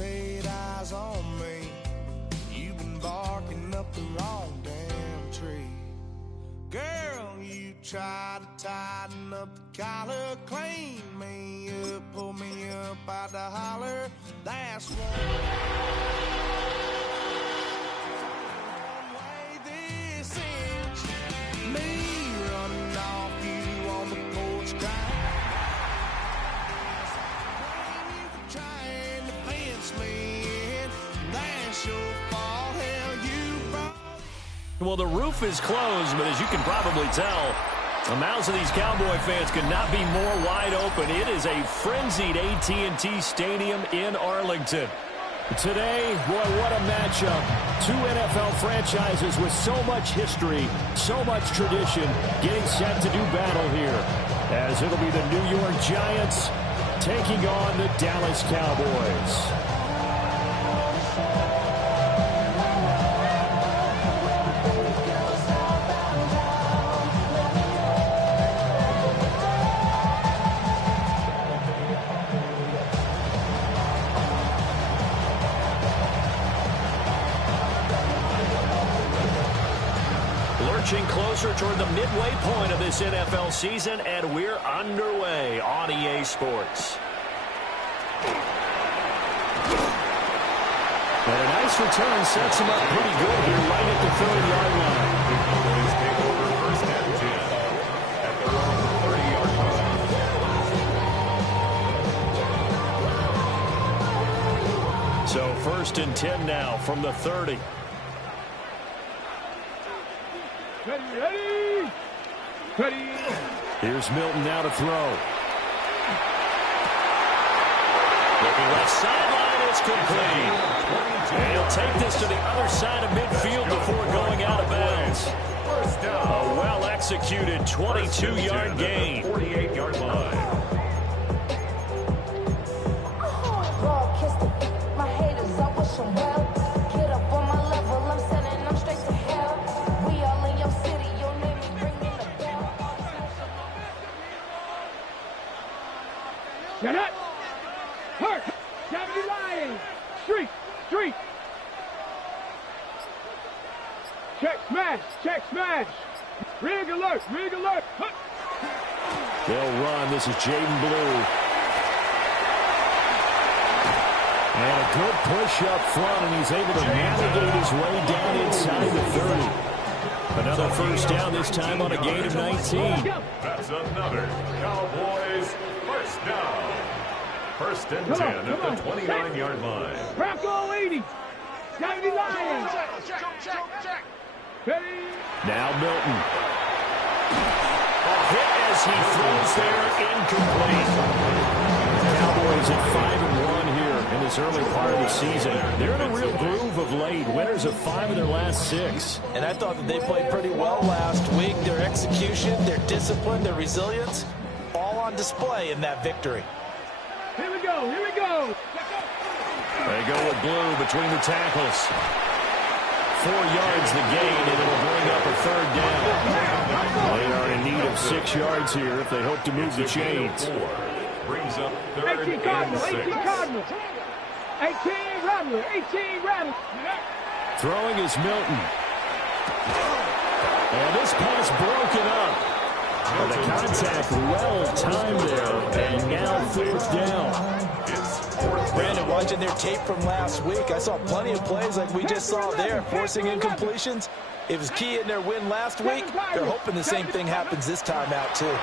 laid eyes on me, you've been barking up the wrong damn tree. Girl, you try to tighten up the collar, clean me up, pull me up out the holler. That's one way this ends. Me running off you on the porch crying. You for trying to fence me in. That's your fault. Hell, you brought. Well, the roof is closed, but as you can probably tell, the mouths of these Cowboy fans could not be more wide open. It is a frenzied AT&T Stadium in Arlington. Today, boy, what a matchup. Two NFL franchises with so much history, so much tradition, getting set to do battle here, as it'll be the New York Giants taking on the Dallas Cowboys. Lurching closer toward the midway point of this NFL season, and we're underway on EA Sports. And a nice return sets him up pretty good here right at the 30-yard line. Cowboys take over first and 10 at their own 30-yard line. So first and 10 now from the 30. Ready. Here's Milton now to throw. Looking left sideline, it's complete. And he'll take this to the other side of midfield before going out of bounds. A well-executed 22-yard gain. 48-yard line. Get it! Hurt! Cavity line! Street! Check smash! Rig alert! Hup. They'll run. This is Jaden Blue. And a good push up front, and he's able to navigate his way down inside the 30. Another first down, this time on a gain of 19. That's another Cowboys first down. First and 10 at the 29-yard line. Bronco 80. Cavity line. Check. Ready. Now Milton. A hit as he throws there, incomplete. The Cowboys at 5-1 here in this early part of the season. They're in a real groove of late. Winners of 5 of their last 6. And I thought that they played pretty well last week. Their execution, their discipline, their resilience, all on display in that victory. Here we go. They go with Blue between the tackles. 4 yards the gain, and it'll bring up a third down. They are in need of 6 yards here if they hope to move the chains. Brings up third 18 Cardinals. and 6. 18 Rattler. Throwing is Milton. And this pass broken up. The contact well timed there, and now fourth down. Brandon, watching their tape from last week, I saw plenty of plays like we just saw there, forcing incompletions. It was key in their win last week. They're hoping the same thing happens this time out, too. And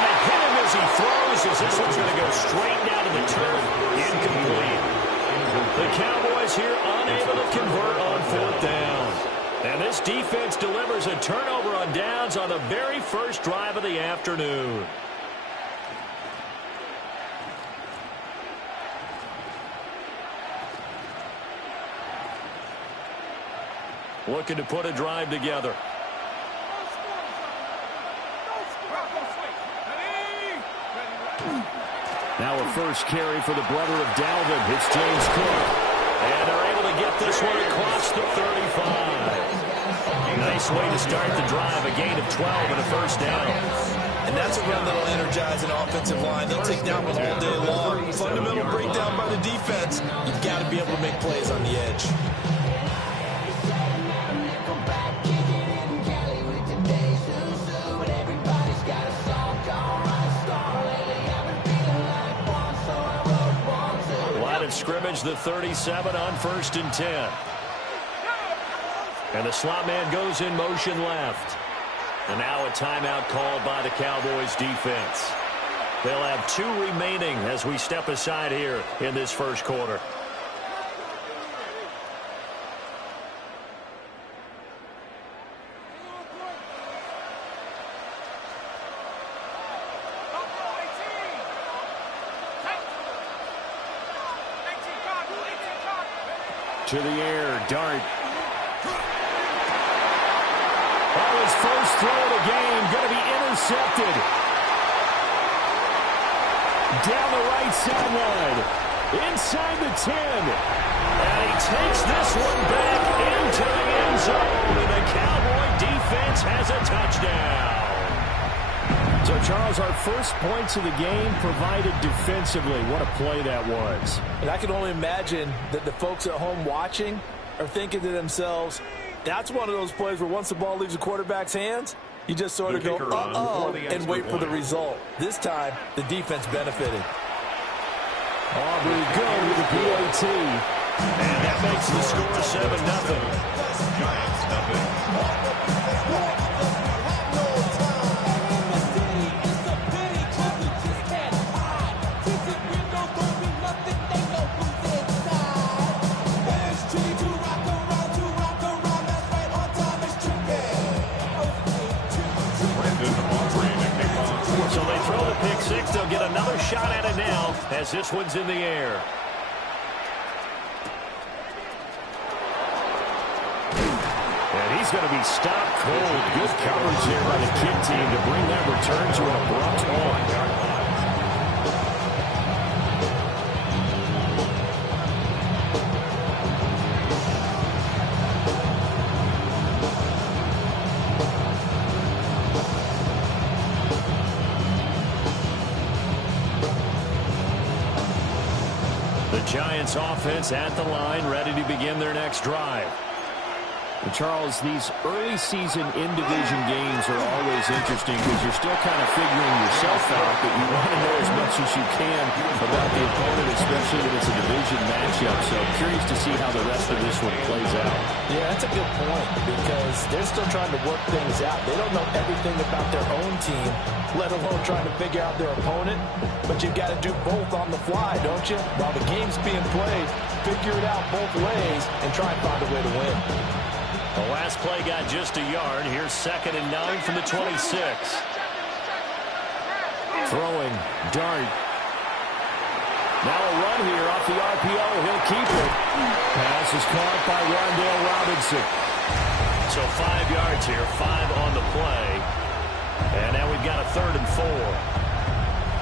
they hit him as he throws, as this one's going to go straight down to the turf. Incomplete. The Cowboys here unable to convert on fourth down. And this defense delivers a turnover on downs on the very first drive of the afternoon. Looking to put a drive together. Now a first carry for the brother of Dalvin. It's James Cook. And they're able to get this one across the 35. Nice way to start the drive. A gain of 12 and a first down. And that's a run that'll energize an offensive line. They'll take that one all day long. Fundamental breakdown by the defense. You've got to be able to make plays on the edge. Line of scrimmage, the 37 on 1st and 10. And the slot man goes in motion left. And now a timeout called by the Cowboys defense. They'll have 2 remaining as we step aside here in this first quarter. To the air, Dart. His first throw of the game going to be intercepted. Down the right sideline. Inside the 10. And he takes this one back into the end zone. And the Cowboy defense has a touchdown. So, Charles, our first points of the game provided defensively. What a play that was. And I can only imagine that the folks at home watching are thinking to themselves, that's one of those plays where once the ball leaves the quarterback's hands, you just sort of go, uh-oh, and wait for the result. This time, the defense benefiting. Aubrey good with the PAT. And that makes the score 7-0. Giants nothing. So they throw the pick six. They'll get another shot at it now as this one's in the air. And he's going to be stopped cold. Good coverage there by the kick team to bring that return to an abrupt halt. Giants offense at the line, ready to begin their next drive. And Charles, these early season in-division games are always interesting because you're still kind of figuring yourself out, but you want to know as much as you can about the opponent, especially when it's a division matchup. So curious to see how the rest of this one plays out. Yeah, that's a good point because they're still trying to work things out. They don't know everything about their own team, let alone trying to figure out their opponent. But you've got to do both on the fly, don't you? While the game's being played, figure it out both ways and try and find a way to win. The last play got just a yard. Here's 2nd and 9 from the 26. Throwing, Dart. Now a run here off the RPO. He'll keep it. Pass is caught by Rondale Robinson. So 5 yards here, 5 on the play. And now we've got a 3rd and 4.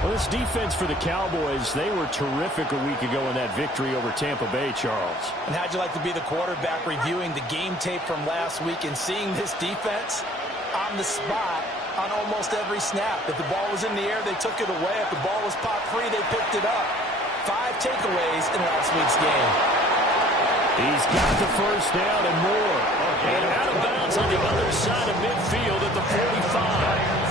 Well, this defense for the Cowboys, they were terrific a week ago in that victory over Tampa Bay, Charles. And how'd you like to be the quarterback reviewing the game tape from last week and seeing this defense on the spot on almost every snap? If the ball was in the air, they took it away. If the ball was popped free, they picked it up. 5 takeaways in last week's game. He's got the first down and more. And out of bounds on the other side of midfield at the 45.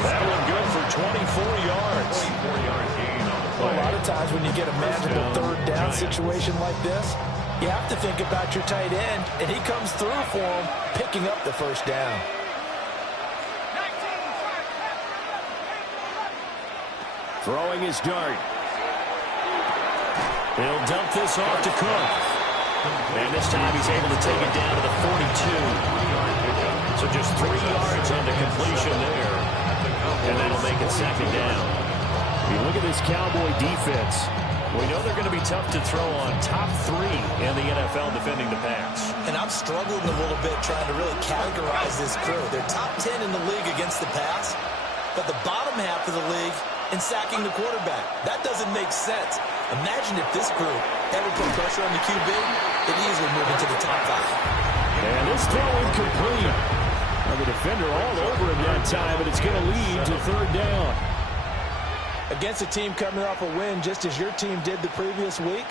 That one good for 24 yards. 24-yard gain on the play. A lot of times when you get a magical third down situation like this, you have to think about your tight end, and he comes through for him, picking up the first down. Throwing his Dart. He'll dump this off to Cook. And this time he's able to take it down to the 42. So just 3 yards on the completion there. And that'll make it 2nd down. You look at this Cowboy defense. We know they're going to be tough to throw on. Top 3 in the NFL defending the pass. And I'm struggling a little bit trying to really categorize this crew. They're top 10 in the league against the pass, but the bottom half of the league in sacking the quarterback. That doesn't make sense. Imagine if this group ever put pressure on the QB, it easily move into the top 5. And this throw incomplete. Well, the defender all over him that time, but it's going to lead to third down. Against a team coming off a win just as your team did the previous week,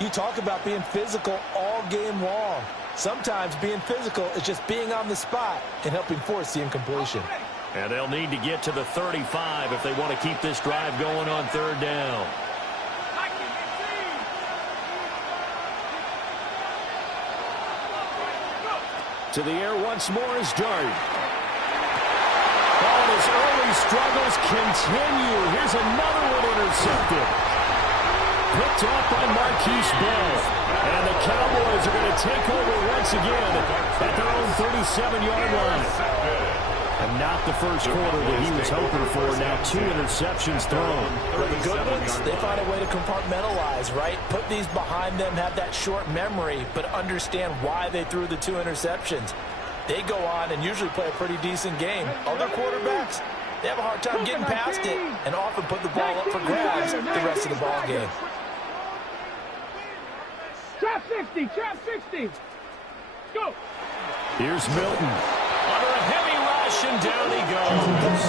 you talk about being physical all game long. Sometimes being physical is just being on the spot and helping force the incompletion. And they'll need to get to the 35 if they want to keep this drive going on third down. To the air once more is Dart. Oh, his early struggles continue. Here's another one intercepted. Picked off by Marquise Bell. And the Cowboys are going to take over once again at their own 37-yard line. And not the first quarter that he was hoping for. Now 2 interceptions thrown. Well, the good ones, they find a way to compartmentalize, right? Put these behind them, have that short memory, but understand why they threw the 2 interceptions. They go on and usually play a pretty decent game. Other quarterbacks, they have a hard time getting past it and often put the ball up for grabs the rest of the ball game. Trap 60, trap 60. Go. Here's Milton. Under a heavy rush, and down he goes.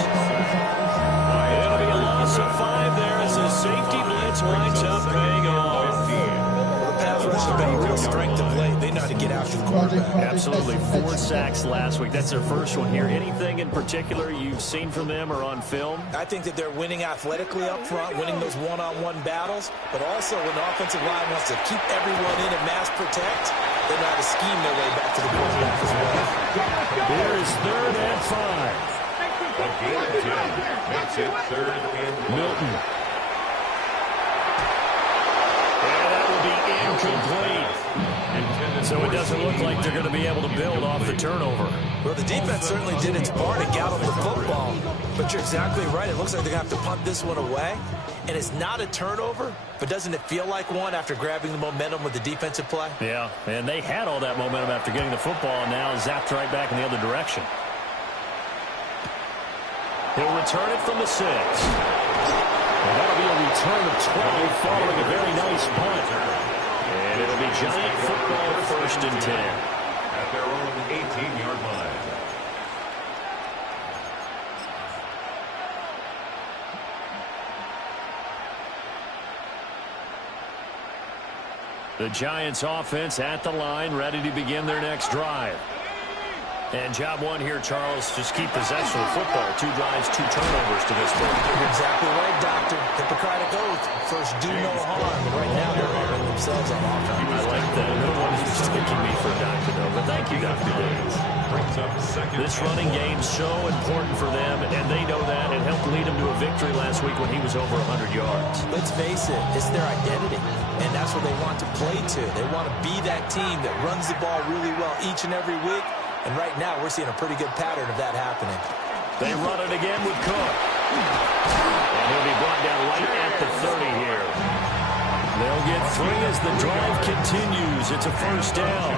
It'll be a loss of 5 there as the safety blitz winds up paying off. The pass rush has been a real strength of late. They know how to get after the quarterback. Absolutely. 4 sacks last week. That's their first one here. Anything in particular you've seen from them or on film? I think that they're winning athletically up front, winning those one-on-one battles, but also when the offensive line wants to keep everyone in and mass protect, they know how to scheme their way back to the quarterback as well. Here is 3rd and 5. A gain of 10 makes it 3rd and Milton. And that will be incomplete. So it doesn't look like they're going to be able to build off the turnover. Well, the defense certainly did its part to gallop the football, but you're exactly right. It looks like they're going to have to punt this one away, and it's not a turnover, but doesn't it feel like one after grabbing the momentum with the defensive play? Yeah, and they had all that momentum after getting the football, and now zapped right back in the other direction. He'll return it from the 6. And that'll be a return of 12 following a very nice punt. And it'll be Giant football 1st and 10. at their own 18-yard line. The Giants offense at the line, ready to begin their next drive. And job one here, Charles, just keep possession of football. 2 drives, 2 turnovers to this point. You're exactly right, Doctor. Hippocratic oath. First, do no harm. Right now, they're harming themselves on offense. I like that. No one's mistaking me for a doctor, though. But thank you, Dr. Davis. This running game's so important for them, and they know that. It helped lead them to a victory last week when he was over 100 yards. Let's face it, it's their identity, and that's what they want to play to. They want to be that team that runs the ball really well each and every week, and right now we're seeing a pretty good pattern of that happening. They run it again with Cook. And he'll be brought down right at the 30 here. They'll get 3 as the drive continues. It's a first down.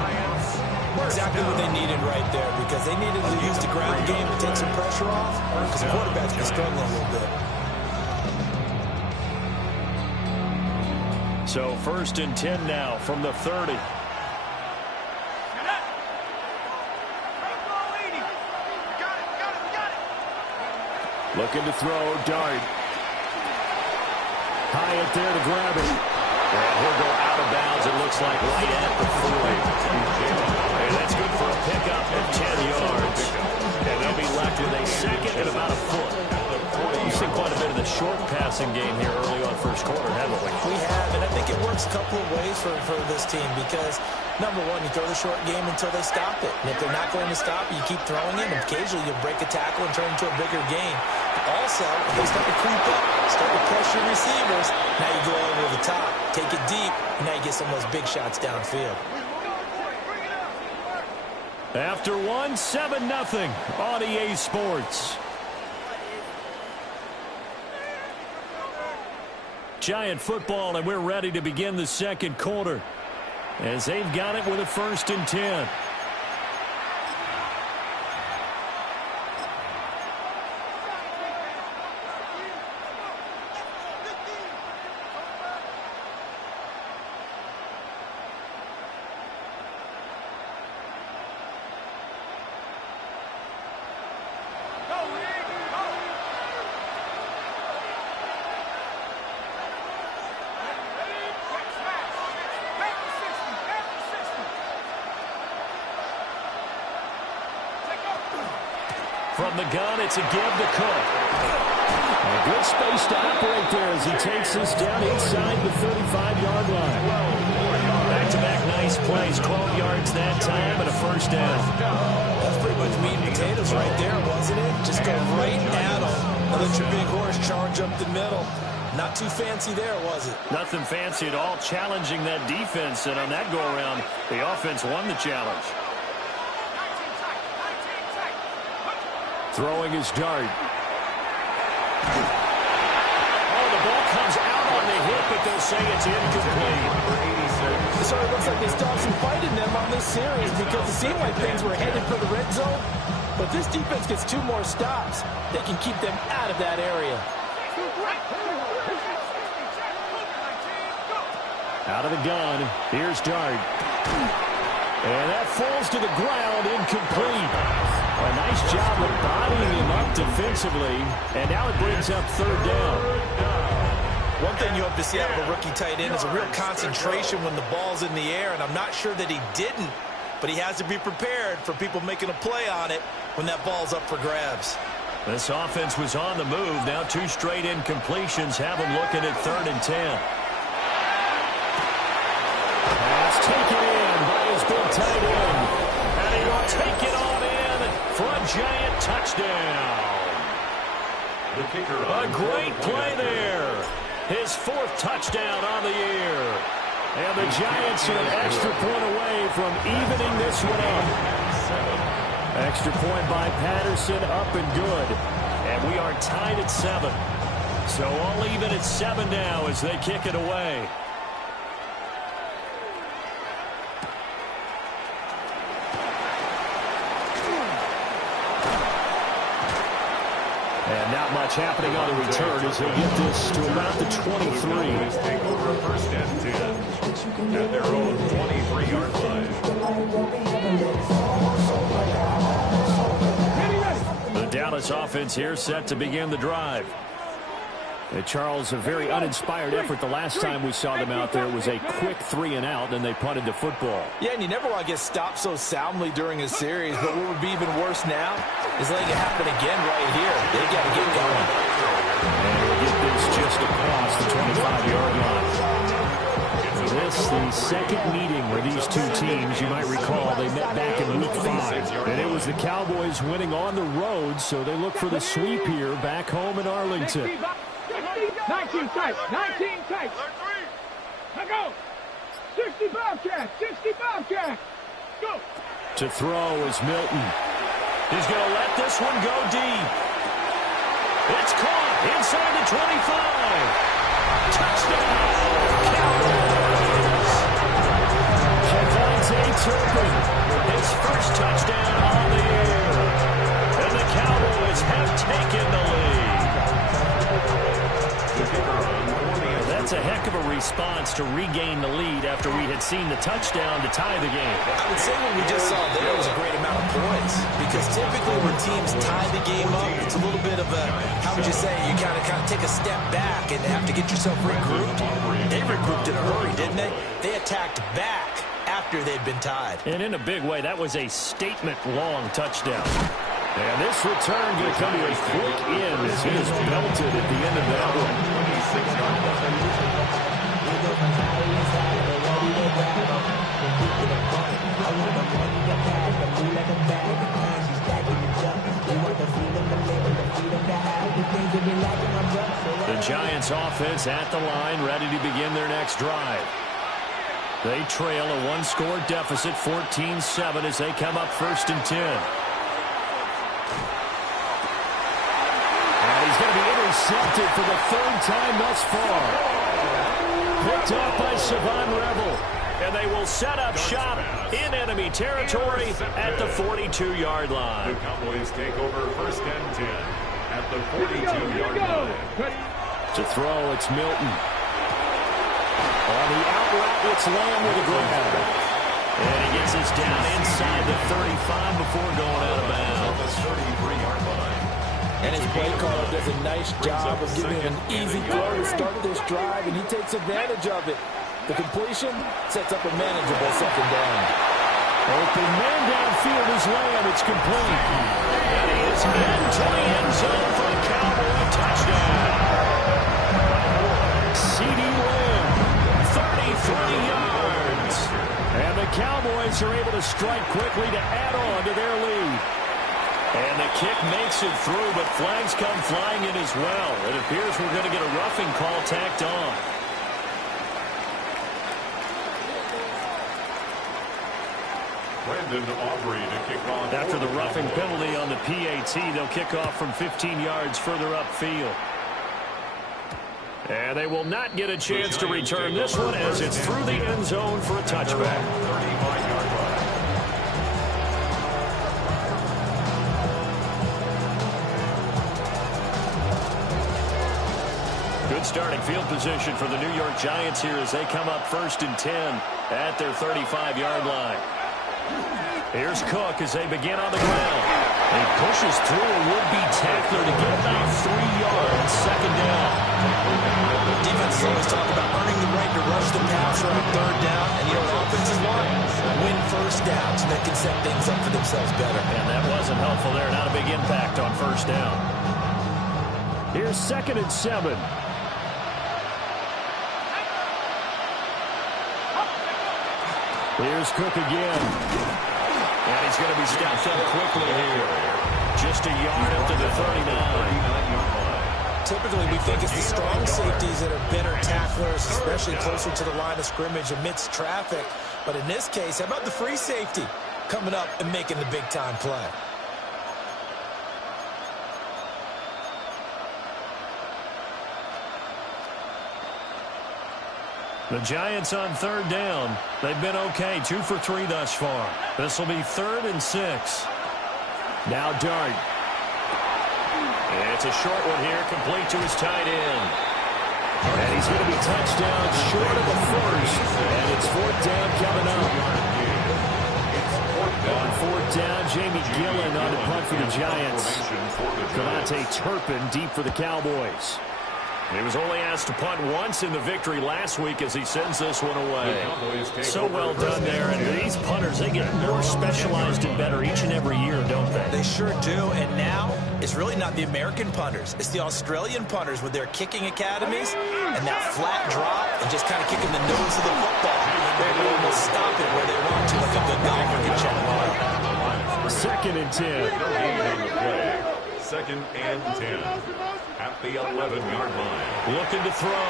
Exactly what they needed right there, because they needed to use the ground game to take some pressure off, because the quarterback's been struggling a little bit. So 1st and 10 now from the 30. Looking to throw, Dart. Hyatt there to grab it. And he'll go out of bounds, it looks like, right at the 40. And that's good for a pickup of 10 yards. And they'll be left with a second and about a foot. We've seen quite a bit of the short passing game here early on first quarter, haven't we? We have, and I think it works a couple of ways for this team, because, number one, you throw the short game until they stop it. And if they're not going to stop it, you keep throwing it, and occasionally you'll break a tackle and turn it into a bigger gain. Also, if they start to creep up, start to pressure receivers, now you go over the top, take it deep, and now you get some of those big shots downfield. After one, 7-0 on EA Sports. Giant football, and we're ready to begin the second quarter as they've got it with a 1st and 10. From the gun, it's a give to Cook. A good space to operate there as he takes this down inside the 35-yard line. Back-to-back nice plays, 12 yards that time and a first down. That's pretty much meat and potatoes right there, wasn't it? Just go right at them and let your big horse charge up the middle. Not too fancy there, was it? Nothing fancy at all, challenging that defense, and on that go-around, the offense won the challenge. Throwing his dart. Oh, the ball comes out on the hit, but they'll say it's incomplete. So it looks like they stopped some fight in them on this series because it seemed like things were headed for the red zone. But this defense gets 2 more stops. They can keep them out of that area. Out of the gun. Here's Dart. And that falls to the ground, incomplete. A nice job of bodying him up defensively. And now it brings up third down. One thing you hope to see out of a rookie tight end is a real concentration when the ball's in the air. And I'm not sure that he didn't. But he has to be prepared for people making a play on it when that ball's up for grabs. This offense was on the move. Now 2 straight incompletions have them looking at 3rd and 10. Pass taken in by his big tight end. And he will take it on in for a giant touchdown. A great play there. His 4th touchdown on the year. And the Giants are an extra point away from evening this one up. Extra point by Patterson, up and good. And we are tied at 7. So all even at 7 now as they kick it away. And not much happening on the return as they get this to about the 23. Take over 1st and 10 at their own 23-yard line. The Dallas offense here set to begin the drive. Charles, a very uninspired effort the last time we saw them out there. It was a quick 3-and-out, and they punted the football. Yeah, and you never want to get stopped so soundly during a series, but what would be even worse now is letting it happen again right here. They got to get going. And we'll get this just across the 25-yard line. This, the second meeting where these 2 teams, you might recall, they met back in week 5. And it was the Cowboys winning on the road, so they look for the sweep here back home in Arlington. 19 tight, 19 tight. Now go. 60 Bobcats, 60 Bobcats. Go. To throw is Milton. He's going to let this one go deep. It's caught inside the 25. Touchdown, Cowboys. Javonte Turpin, his first touchdown on the year. And the Cowboys have taken the lead. That's a heck of a response to regain the lead after we had seen the touchdown to tie the game. I would say what we just saw there was a great amount of points because typically when teams tie the game up, it's a little bit of a, how would you say, you kind of take a step back and have to get yourself regrouped. They regrouped in a hurry, didn't they? They attacked back after they'd been tied. And in a big way, that was a statement-long touchdown. And this return going to come to a quick end as he is belted at the end of that one. The Giants offense at the line, ready to begin their next drive. They trail a 1-score deficit, 14-7, as they come up 1st and 10. And he's going to be intercepted for the 3rd time thus far. Picked up by Savon Rebel. And they will set up shop in enemy territory at the 42-yard line. The Cowboys take over 1st and 10 at the 42-yard line. To throw, it's Milton. On the out route, it's Lamb with a grab. And he gets us down inside the 35 before going out of bounds. 33-yard line. And his play caller does a nice job of giving him an easy throw to start this drive, and he takes advantage of it. The completion sets up a manageable 2nd down. Open man downfield is Lamb. It's complete. And he is into the end zone for the Cowboy touchdown. C.D. Lamb, 33 yards. And the Cowboys are able to strike quickly to add on to their lead. And the kick makes it through, but flags come flying in as well. It appears we're going to get a roughing call tacked on. After the roughing penalty on the PAT, they'll kick off from 15 yards further upfield. And they will not get a chance to return this one as it's through the end zone for a touchback. Good starting field position for the New York Giants here as they come up 1st and 10 at their 35-yard line. Here's Cook as they begin on the ground. He pushes through a would-be tackler to get about 3 yards, 2nd down. Defenses always talk about earning the right to rush the passer on 3rd down, and you know what offenses want? Win 1st down so they can set things up for themselves better. And that wasn't helpful there. Not a big impact on 1st down. Here's 2nd and 7. Here's Cook again. And he's going to be stepped up quickly here. Just a yard up to the 39. Typically, we think it's the strong safeties that are better tacklers, especially closer to the line of scrimmage amidst traffic. But in this case, how about the free safety coming up and making the big-time play? The Giants on 3rd down. They've been okay, 2 for 3 thus far. This will be 3rd and 6. Now Dart. It's a short one here, complete to his tight end. And he's going to be touchdown short of the first. And it's 4th down coming up. On 4th down, Jamie Gillen on the punt for the Giants. Cavante Turpin deep for the Cowboys. He was only asked to punt once in the victory last week as he sends this one away. So well done there. And these punters, they get more specialized and better each and every year, don't they? They sure do. And now it's really not the American punters. It's the Australian punters with their kicking academies and that flat drop and just kind of kicking the nose of the football. They're able to almost stop it where they want to, like a good golfer can check one. 2nd and 10. 2nd and 10 at the 11-yard line. Looking to throw.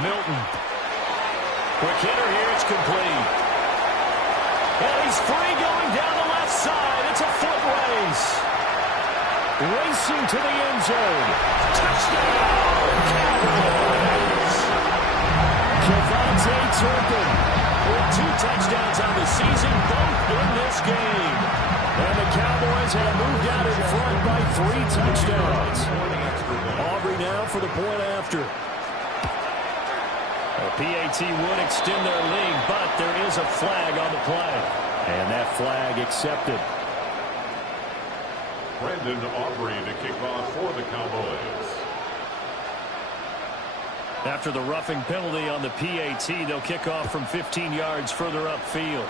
Milton. Quick hitter here. It's complete. And he's free going down the left side. It's a foot race. Racing to the end zone. Touchdown, Cowboys. Cavante Turpin with 2 touchdowns on the season, both in this game. And the Cowboys have moved out in front by 3 touchdowns. Aubrey now for the point after. The PAT would extend their lead, but there is a flag on the play. And that flag accepted. Brandon Aubrey to kick off for the Cowboys. After the roughing penalty on the PAT, they'll kick off from 15 yards further upfield.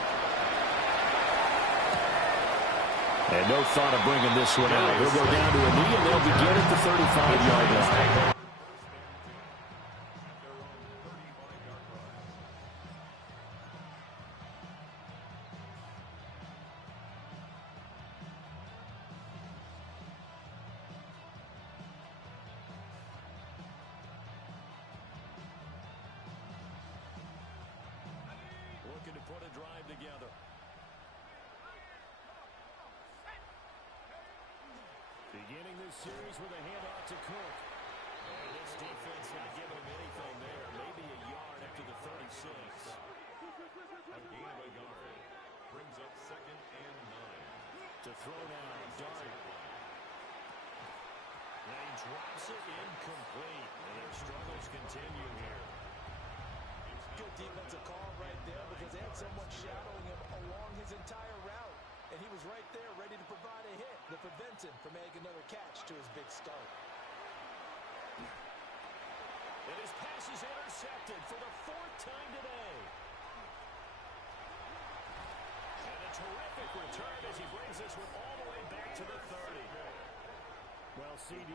And no thought of bringing this one out. They'll go down to a knee, and they'll begin at the 35-yard line. Looking to put a drive together. Beginning this series with a handoff to Cook. And this defense not giving him anything there. Maybe a yard up to the 36. A gain of a yard brings up 2nd and 9. To throw now, Dart. And he drops it incomplete. And their struggles continue here. Good defensive call right there because they had someone shadowing him along his entire route. And he was right there ready to provide a hit that prevents him from making another catch to his big start. And his pass is intercepted for the 4th time today. And a terrific return as he brings this one all the way back to the 30. Well, CD,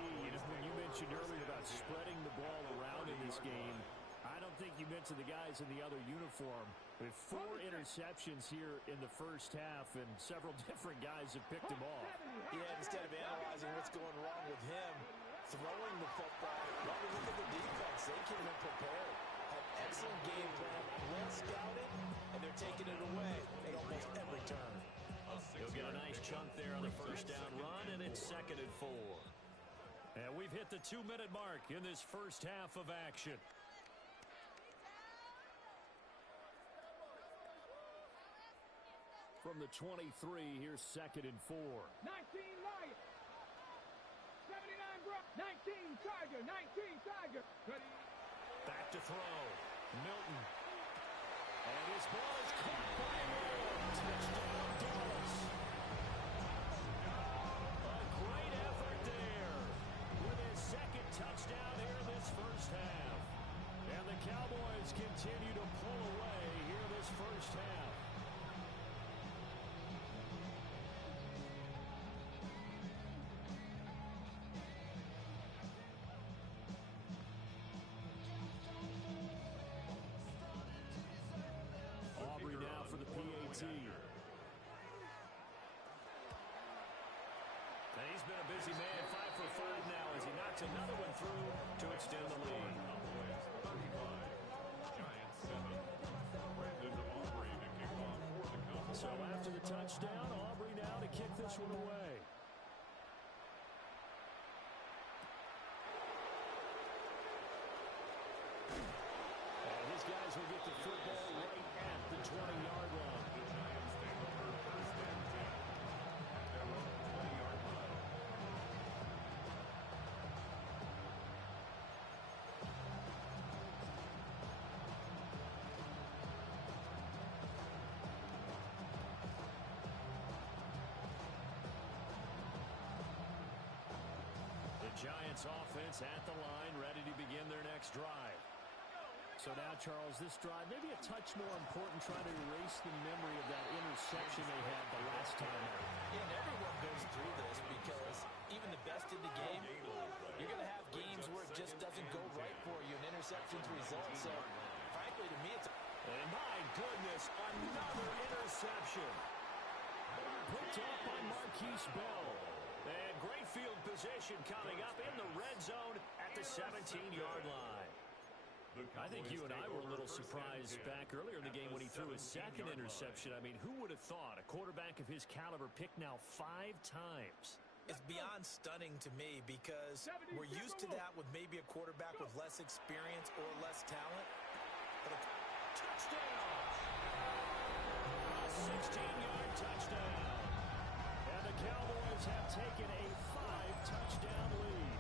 when you mentioned earlier about spreading the ball around in this game, I don't think you mentioned the guys in the other uniform. With 4 interceptions here in the first half, and several different guys have picked him off. Yeah, instead of analyzing what's going wrong with him, throwing the football, well, look at the defense. They came in prepared. Had excellent game plan, well scouted, and they're taking it away at almost every turn. He'll get a nice chunk there on the first down run, and it's 2nd and 4. And we've hit the 2-minute mark in this first half of action. From the 23, here's 2nd and 4. 19 Lions. 79 Brock. 19 Tiger. 19 Tiger. Back to throw. Milton. And his ball is caught by Moore. Touchdown, Dallas. A great effort there with his 2nd touchdown here in this first half. And the Cowboys continue to pull away here this first half. Now for the PAT. And he's been a busy man, 5 for 5 now as he knocks another one through to extend the lead. Cowboys 35, Giants 7. Brandon Aubrey to kick off for the Cowboys. So after the touchdown, Aubrey now to kick this one away. These guys will get the football right at the 20-yard line. The Giants take over 1st and 10 at their own 20-yard line. The Giants offense at the line, ready to begin their next drive. So now, Charles, this drive, maybe a touch more important, trying to erase the memory of that interception they had the last time out. Yeah, and everyone goes through this because even the best in the game, you're going to have games where it just doesn't go right for you, and interceptions result. So, frankly, to me, it's... And my goodness, another interception. Picked up by Marquise Bell. And great field position coming up in the red zone at the 17-yard line. I think you and I were a little surprised back earlier in the game when he threw his 2nd interception. I mean, who would have thought a quarterback of his caliber picked now 5 times? It's beyond stunning to me because we're used to that with maybe a quarterback with less experience or less talent. But touchdown! A 16-yard touchdown. And the Cowboys have taken a 5-touchdown lead.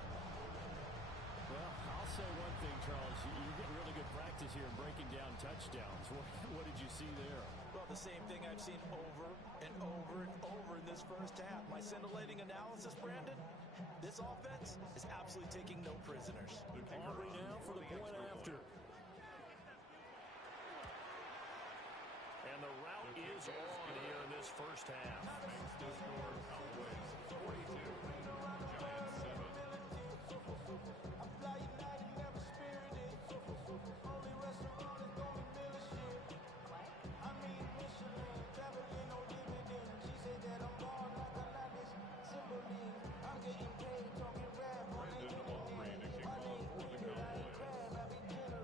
Well, I'll say one thing, Charles. You're getting really good practice here in breaking down touchdowns. What did you see there? Well, the same thing I've seen over and over and over in this first half. My scintillating analysis, Brandon, this offense is absolutely taking no prisoners. Aubrey now for the point after. And the route is on here in this first half. Makes the score Cowboys 42, Giants 7.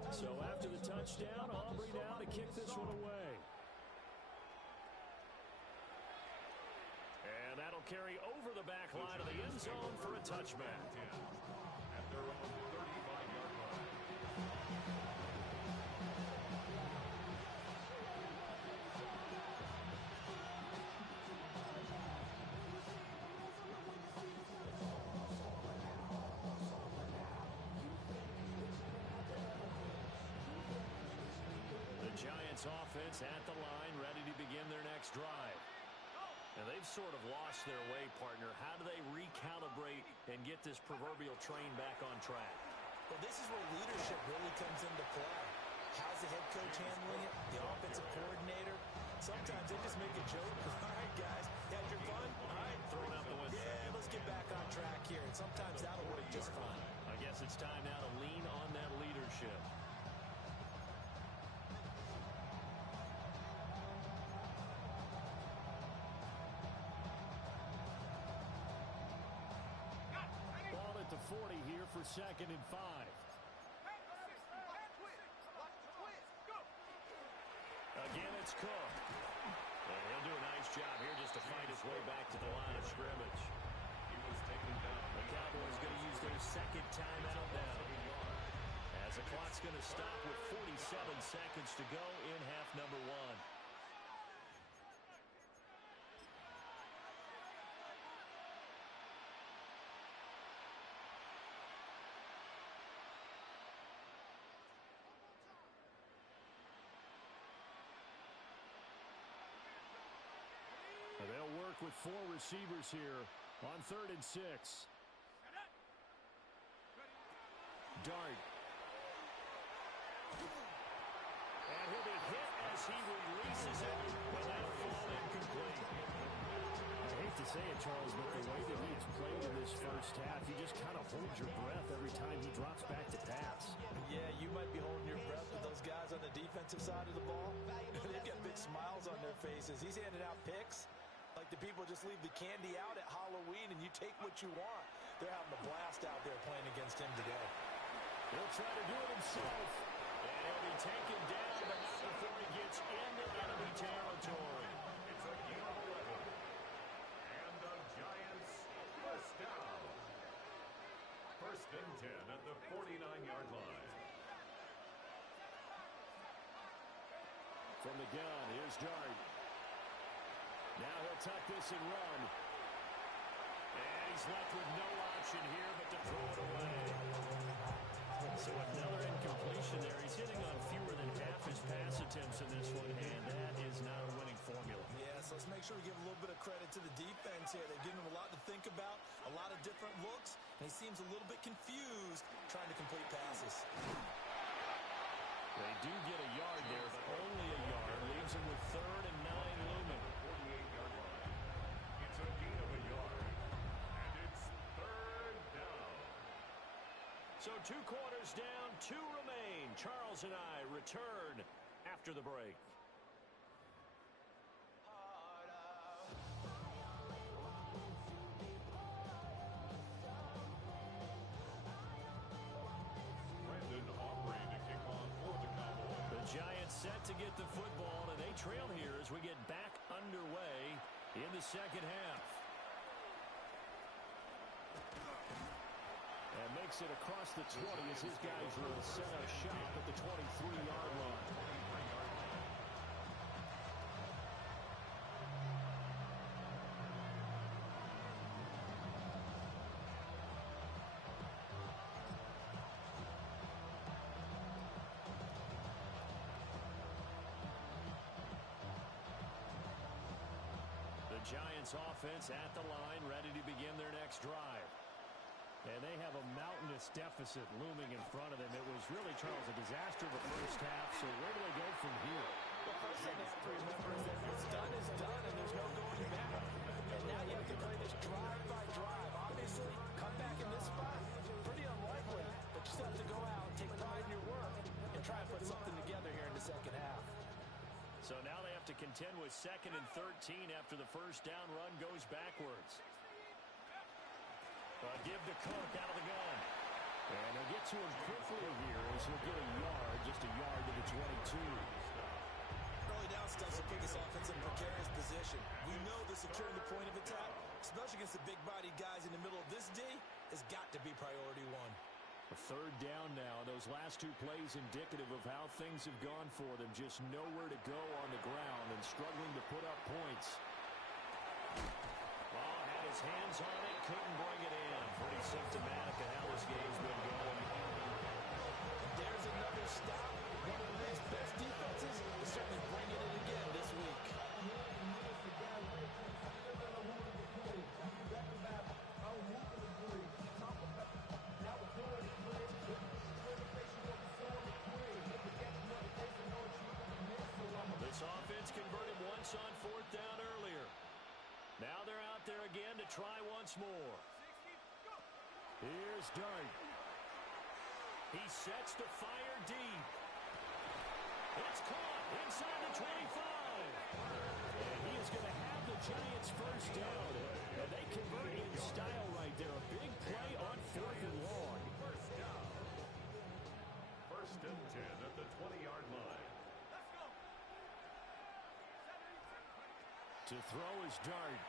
So after the touchdown, Aubrey now to kick this one away. And that'll carry over the back line of the end zone for a touchback. At their own 35-yard line. The Giants offense at the line, ready to begin their next drive. Now, they've sort of lost their way, partner. How do they recalibrate and get this proverbial train back on track? Well, this is where leadership really comes into play. How's the head coach handling it? The offensive coordinator? Sometimes they just make a joke sometimes that'll work just fine. I guess it's time now to lean on that leadership. Ball at the 40 here for 2nd and 5. Again, it's Cook. And he'll do a nice job here just to fight his way back to the line of scrimmage. He was taken down. The Cowboys going to use their second timeout now, as the clock's going to stop with 47 seconds to go in half number 1. They'll work with 4 receivers here on 3rd and 6. Dart. And he'll be hit as he releases it, but that'll fall incomplete. I hate to say it, Charles, but the way that he's played in this first half, you just kind of hold your breath every time he drops back to pass. Yeah, you might be holding your breath with those guys on the defensive side of the ball. They've got big smiles on their faces. He's handing out picks like the people just leave the candy out at Halloween and you take what you want. They're having a blast out there playing against him today. He'll try to do it himself. And he'll be taken down, but not before he gets into enemy territory. It's a gain of 11. And the Giants first down. 1st and 10 at the 49-yard line. From the gun, here's Dart. Now he'll tuck this and run. And he's left with no option here but to throw it away. So another incompletion there. He's hitting on fewer than half his pass attempts in this one, and that is not a winning formula. Yeah, so let's make sure we give a little bit of credit to the defense here. They're giving him a lot to think about, a lot of different looks, and he seems a little bit confused trying to complete passes. They do get a yard there, but only a yard. Leaves him with 3rd and 9 looming. 48-yard line. It's a gain of a yard. And it's 3rd down. So 2 quarters down, 2 remain. Charles and I return after the break. The Giants set to get the football, and they trail here as we get back underway in the 2nd half. And makes it across the 20 as his guys will set up shop at the 23-yard line. Giants offense at the line, ready to begin their next drive. And they have a mountainous deficit looming in front of them. It was really, Charles, a disaster the first half, so where do they go from here? The first thing they have to remember is that what's done is done, and there's no going back. And now you have to play this drive by drive. Obviously, come back in this spot, pretty unlikely, but you still have to go out, take pride in your work, and try and put something together here in the second half. So now they have to contend with 2nd and 13 after the first down run goes backwards. Give to Cook out of the gun. And they'll get to him quickly here as he'll get a yard, just a yard to the 22. Early down stuff to put this offense in a precarious position. We know the securing the point of attack, especially against the big-bodied guys in the middle of this D, has got to be priority 1. A 3rd down now. Those last 2 plays indicative of how things have gone for them. Just nowhere to go on the ground and struggling to put up points. Oh, had his hands on it, couldn't bring it in. Pretty symptomatic of how this game's been going. There's another stop. One of the league's best defenses is certainly bringing it again this week. This offense converted once on 4th down earlier. Now they're out there again to try once more. Here's Dart. He sets to fire deep. It's caught inside the 25. And he is going to have the Giants first down. And they convert in style right there. A big play on 4th and long. First down. 1st and 10 at the 20-yard line. Let's go. To throw is Dart.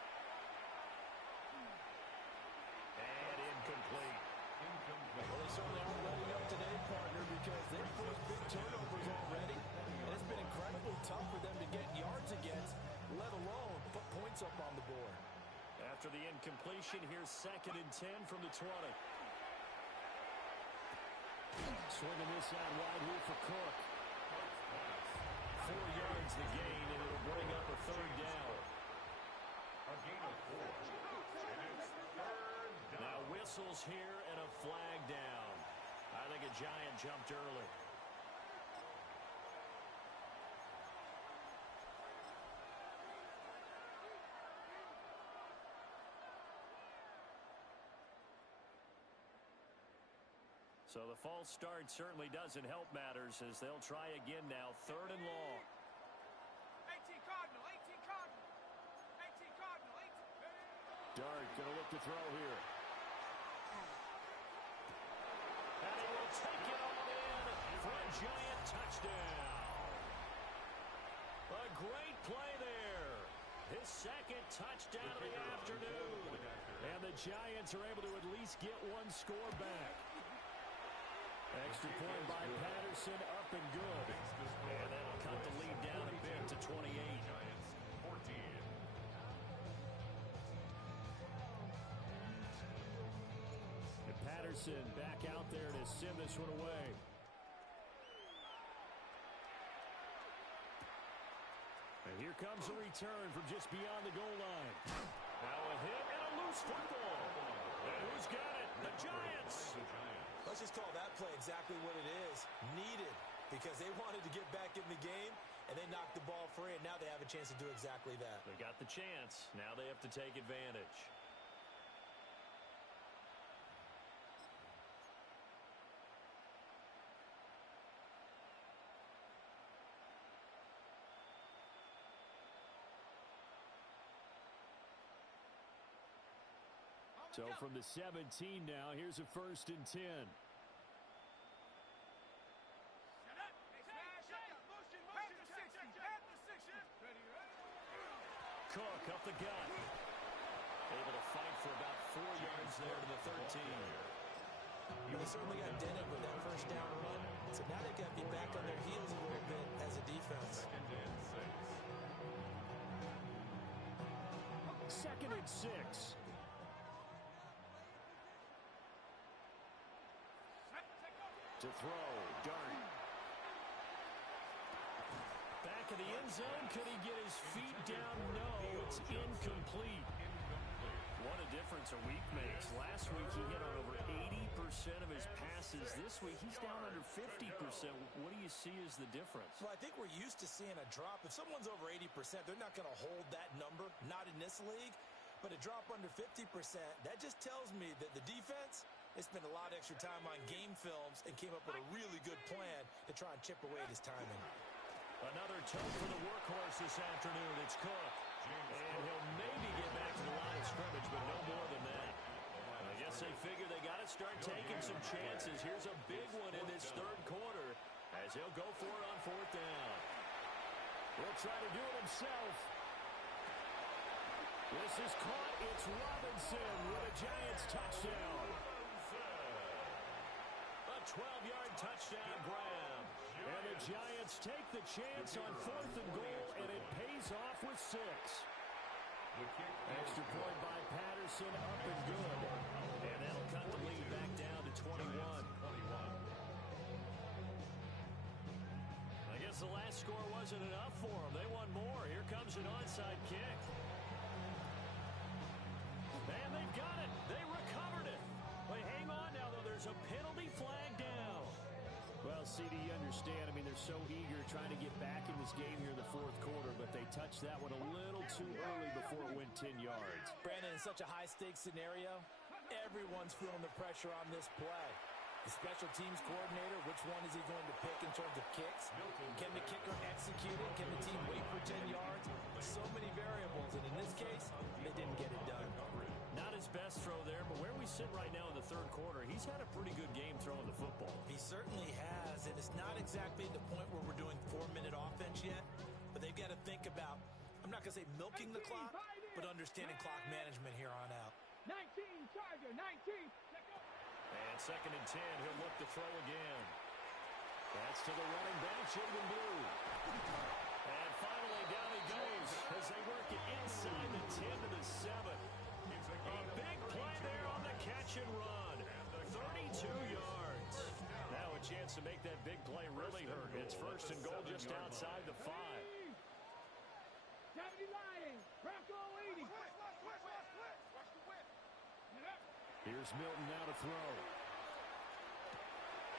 And incomplete. Well, they certainly aren't letting up today, partner, because they've forced big turnovers already. And it's been incredibly tough for them to get yards against, let alone put points up on the board. After the incompletion, here's 2nd and 10 from the 20. Swinging this out wide here for Cook. 4 yards the gain, and it'll bring up a 3rd down. A gain of 4. And it's 3rd down. Now whistles here and a flag down. I think a Giant jumped early. So the false start certainly doesn't help matters as they'll try again now. 3rd and long. 18 Cardinal, 18 Cardinal. 18 Cardinal, 18. Dart going to look to throw here. And he will take it all in for a Giant touchdown. A great play there. His 2nd touchdown of the afternoon. And the Giants are able to at least get one score back. Extra point by Patterson, up and good. And that'll cut the lead down a bit to 28. Giants 14. And Patterson back out there to send this one away. And here comes a return from just beyond the goal line. Now a hit and a loose football. And who's got it? The Giants. Let's just call that play exactly what it is. Needed, because they wanted to get back in the game, and they knocked the ball free, and now they have a chance to do exactly that. They got the chance. Now they have to take advantage. So from the 17 now, here's a 1st and 10. Cook up the gut. Able to fight for about 4 yards there to the 13. They certainly got dented with that first down run. So now they've got to be back on their heels a little bit as a defense. 2nd and 6. 2nd and 6. To throw, Dart. Back of the end zone. Could he get his feet down? No, it's incomplete. What a difference a week makes. Last week he hit on over 80% of his passes. This week he's down under 50%. What do you see as the difference? Well, I think we're used to seeing a drop. If someone's over 80%, they're not going to hold that number. Not in this league. But a drop under 50%, that just tells me that the defense, they spent a lot of extra time on game films and came up with a really good plan to try and chip away at his timing. Another tote for the workhorse this afternoon. It's Cook. And he'll maybe get back to the line of scrimmage, but no more than that. I guess they figure they got to start taking some chances. Here's a big one in this 3rd quarter as he'll go for it on 4th down. He'll try to do it himself. This is caught. It's Robinson with a Giants touchdown. A 12-yard touchdown grab. And the Giants take the chance on 4th and goal, and it pays off with 6. Extra point by Patterson, up and good. And that'll cut the lead back down to 21. I guess the last score wasn't enough for them. They want more. Here comes an onside kick. And they've got it. They recovered it. Wait, hang on now, though. There's a penalty flag down. Well, CD, you understand. I mean, they're so eager trying to get back in this game here in the 4th quarter, but they touched that one a little too early before it went 10 yards. Brandon, in such a high-stakes scenario, Everyone's feeling the pressure on this play. The special teams coordinator, which one is he going to pick in terms of kicks? Can the kicker execute it? Can the team wait for 10 yards? So many variables, and in this case, they didn't get it done. Not his best throw there, but where we sit right now in the third quarter, he's had a pretty good game throwing the football. He certainly has, and it's not exactly at the point where we're doing 4-minute offense yet, but they've got to think about, I'm not going to say milking the clock, but understanding clock management here on out. 19, Charger, 19. And 2nd and 10, he'll look to throw again. That's to the running back, Jaden Blue. And finally, down he goes as they work it inside the 10 to the 7. A big play there on the catch and run. 32 yards. Now a chance to make that big play really hurt. It's 1st and goal just outside the 5. Deputy Lying, Bronco 80. Here's Milton now to throw.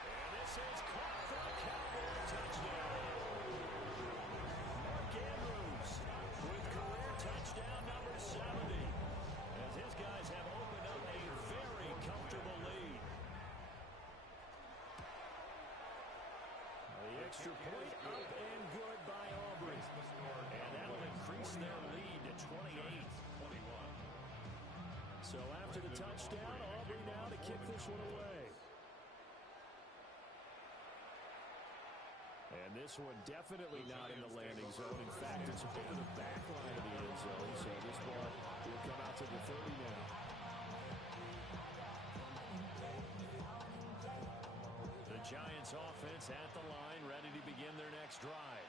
And this is caught for a Cowboy touchdown. Mark Andrews with career touchdown number 70. As his guys have opened up a very comfortable lead. The extra point up and good by Aubrey. And that'll increase their lead to 28. So after the touchdown, Aubrey now to kick this one away. And this one definitely not in the landing zone. In fact, it's over the back line of the end zone. So this ball will come out to the 30 now. The Giants offense at the line, ready to begin their next drive.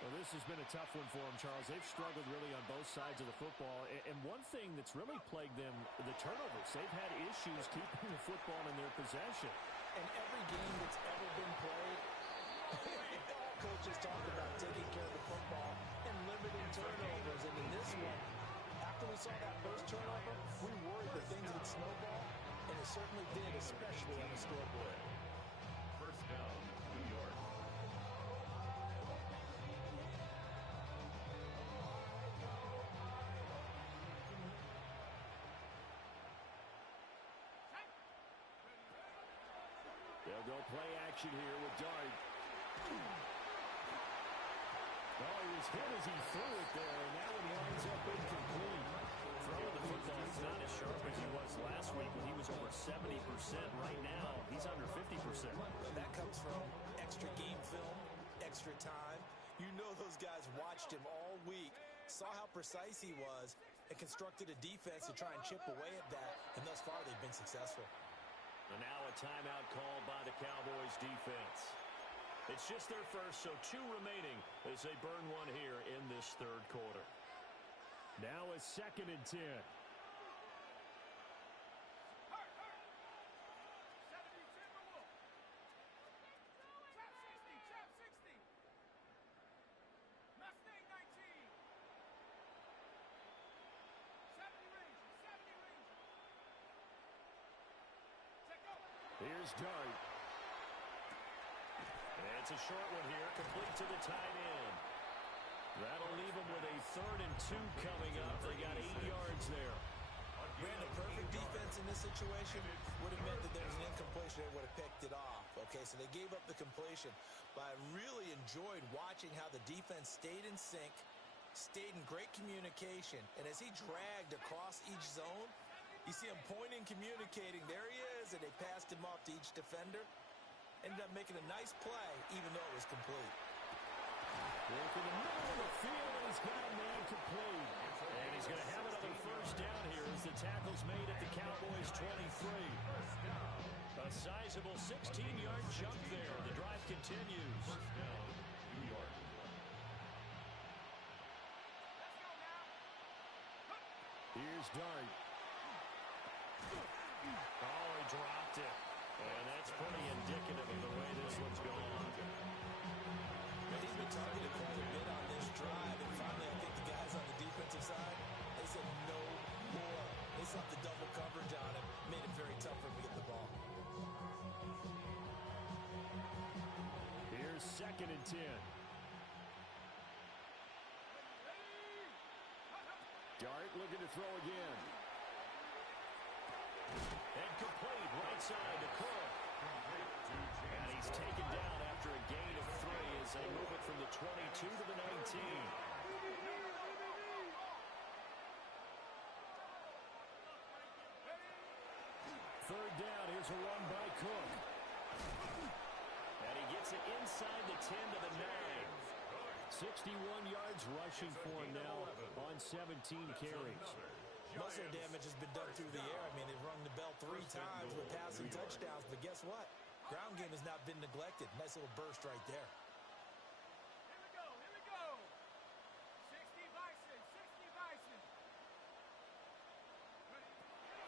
Well, this has been a tough one for them, Charles. They've struggled really on both sides of the football. And one thing that's really plagued them, the turnovers. They've had issues keeping the football in their possession. And every game that's ever been played, all coaches talk about taking care of the football and limiting turnovers. And in this one, after we saw that first turnover, we worried that things would snowball, and it certainly did, especially on the scoreboard. 1st down, New York. They'll go play action here with Dart. Oh, he was hit as he threw it there, and that one winds up incomplete. Throwing the football is not as sharp as he was last week when he was over 70%. Right now, he's under 50%. That comes from extra game film, extra time. You know those guys watched him all week, saw how precise he was, and constructed a defense to try and chip away at that, and thus far they've been successful. And now a timeout called by the Cowboys defense. It's just their first, so 2 remaining as they burn one here in this third quarter. Now a 2nd and 10. Here's Dart. It's a short one here, complete to the tight end. That'll leave them with a 3rd and 2 coming up. They got 8 yards there. Ran a perfect defense in this situation would have meant that there was an incompletion. They would have picked it off. Okay, so they gave up the completion. But I really enjoyed watching how the defense stayed in sync, stayed in great communication. And as he dragged across each zone, you see him pointing, communicating. There he is, and they passed him off to each defender. Ended up making a nice play, even though it was complete. Work in the middle of the field, and he's got a man complete. And he's going to have another 1st down here as the tackle's made at the Cowboys' 23. A sizable 16-yard jump there. The drive continues. 1st down, New York. Here's Dart. Oh, he dropped it. And that's pretty indicative of the way this one's gone. He's been targeted quite a bit on this drive, and finally I think the guys on the defensive side, they said no more. They slapped the double coverage on him, made it very tough for him to get the ball. Here's 2nd and 10. Dart looking to throw again. inside to Cook. And he's taken down after a gain of 3 as they move it from the 22 to the 19. Third down, here's a run by Cook. And he gets it inside the 10 to the 9. 61 yards rushing for him now on 17 carries. Muscle damage has been done through the air. I mean, they've rung the bell 3 times with passing touchdowns, but guess what? Ground game has not been neglected. Nice little burst right there. Here we go. 60 Bison.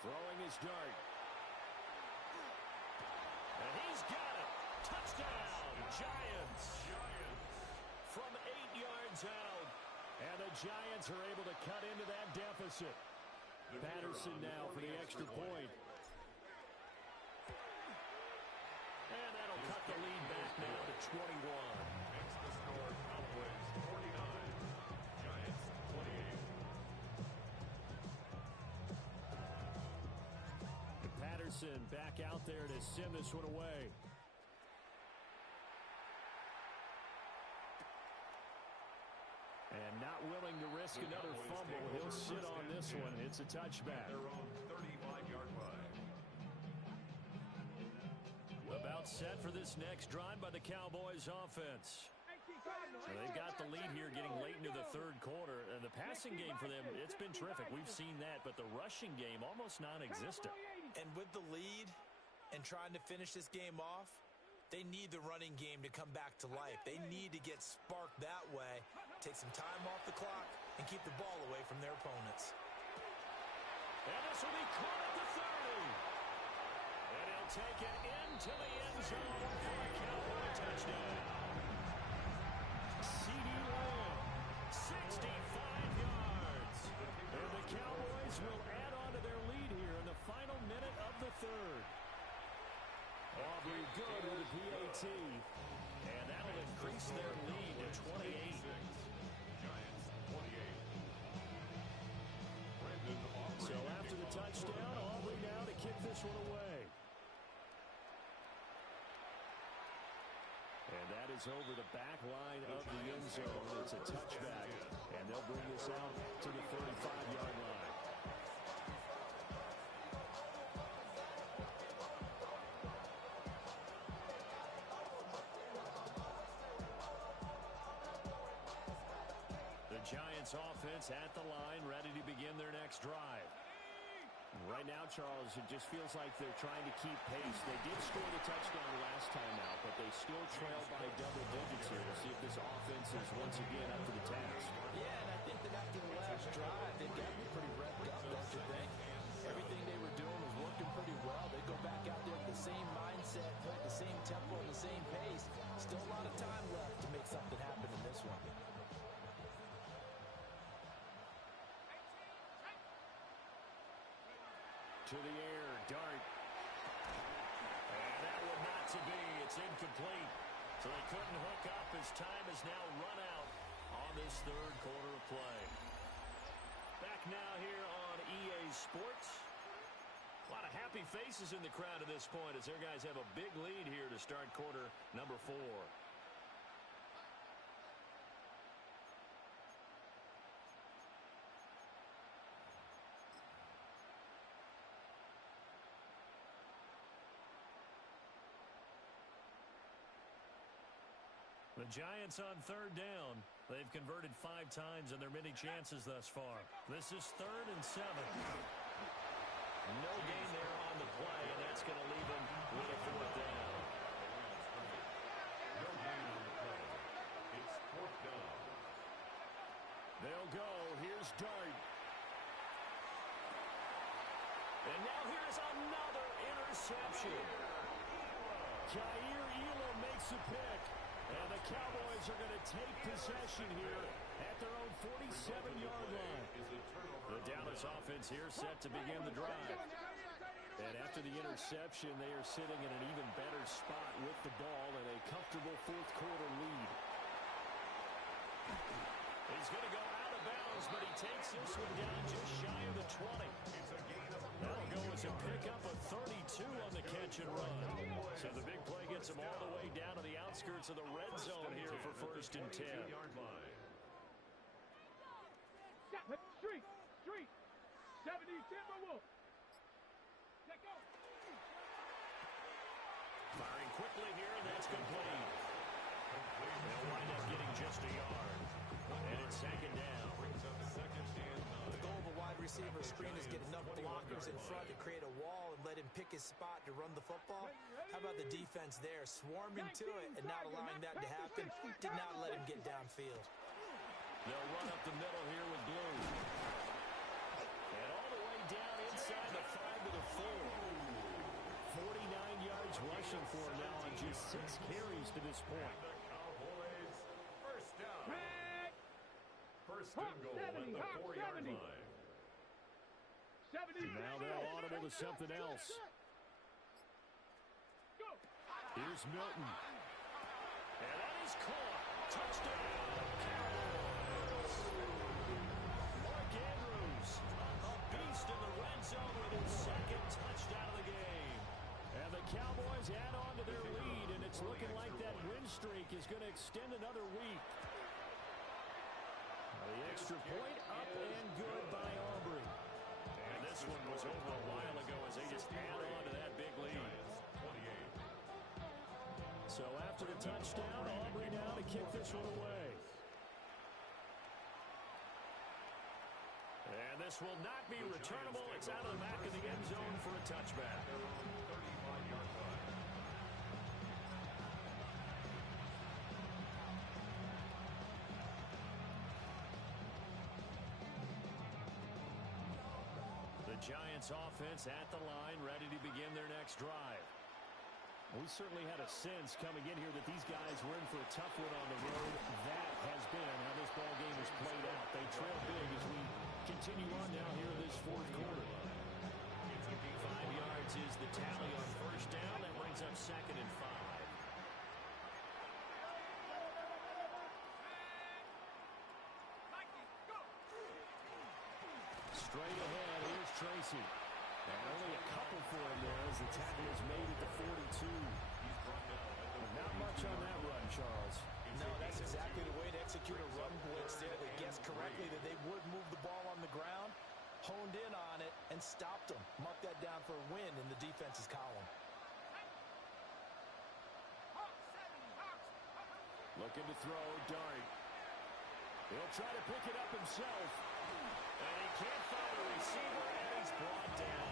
Throwing his dart. And he's got it. Touchdown, Giants. From 8 yards out. And the Giants are able to cut into that deficit. Patterson now for the extra point. And that'll cut the lead back now to 21. Makes the score Cowboys 49, Giants 28. Patterson back out there to send this one away. And not willing to risk another fumble. He'll sit on this one. It's a touchback. Their own 35-yard line. About set for this next drive by the Cowboys offense. So they've got the lead here getting late into the third quarter. And the passing game for them, it's been terrific. We've seen that. But the rushing game, almost non-existent. And with the lead and trying to finish this game off, they need the running game to come back to life. They need to get sparked that way, take some time off the clock, and keep the ball away from their opponents. And this will be caught at the 30. And he'll take it into the end zone for a Cowboy touchdown. C.D. Lamb, 65 yards. And the Cowboys will add on to their lead here in the final minute of the third. Aubrey good with a PAT. And that'll increase their lead to 28. Giants 28. So after the touchdown, Aubrey now to kick this one away. And that is over the back line of the end zone. It's a touchback. And they'll bring this out to the 35-yard line. Giants offense at the line, ready to begin their next drive. Right now, Charles, it just feels like they're trying to keep pace. They did score the touchdown last time out, but they still trail by double digits here. We'll see if this offense is once again up to the task. Yeah, and I think that after the last drive, they've got to be pretty revved up, don't you think? Everything they were doing was working pretty well. They go back out there with the same mindset, play at the same tempo and the same pace. Still a lot of time left to make something happen in this one. To the air, dart. And that one not to be. It's incomplete. So they couldn't hook up as time has now run out on this third quarter of play. Back now here on EA Sports. A lot of happy faces in the crowd at this point as their guys have a big lead here to start quarter number 4. The Giants on third down. They've converted 5 times in their many chances thus far. This is 3rd and 7. No gain there on the play, and that's going to leave them with a 4th down. No gain on the play. It's 4th down. They'll go. Here's Dart. And now here's another interception. Jair Elam makes a pick. And the Cowboys are going to take possession here at their own 47-yard line. The Dallas offense here set to begin the drive. And after the interception, they are sitting in an even better spot with the ball and a comfortable 4th quarter lead. He's going to go out of bounds, but he takes this one down just shy of the 20. It's a gain of That'll go as a pickup of 32 on the catch and run. So the big play gets him all the way down to the outskirts of the red zone here for 1st and 10. Street. 70 Timberwolves. Take off. Firing quickly here, and that's complete. They'll wind up getting just a yard. And it's 2nd down. The goal of a wide receiver screen is get enough blockers in front to create a wall and let him pick his spot to run the football. How about the defense there, swarming to it and not allowing that to happen? Did not let him get downfield. They'll run up the middle here with Blue. And all the way down inside the 5 to the 4. 49 yards rushing for him now on just 6 carries to this point. The Cowboys, 1st down. 1st and goal at the 4-yard line. 70. Now they're audible to something else. Go. Here's Milton. And that is caught. Touchdown, Cowboys. Mark Andrews, a beast in the red zone with his 2nd touchdown of the game. And the Cowboys add on to their lead, and it's looking like that win streak is going to extend another week. The extra point up and good by Aubrey. And this one was over a while ago as they just add on to that big lead. So after the touchdown, Aubrey now to kick this one away. And this will not be returnable. It's out of the back of the end zone for a touchback. 35-yard line. The Giants offense at the line, ready to begin their next drive. We certainly had a sense coming in here that these guys were in for a tough one on the road. That has been how this ball game has played out. They trail big as we continue on now here in this 4th quarter. 5 yards is the tally on 1st down. That brings up 2nd and 5. Straight ahead, here's Tracy. And only a couple for him there as the tackle is made at the 42. Not much on that run, Charles. No, that's exactly the way to execute a run blitz there. They guessed correctly that they would move the ball on the ground, honed in on it, and stopped them. Mark that down for a win in the defense's column. Looking to throw, Dart. He'll try to pick it up himself. And he can't find a receiver, and he's brought down.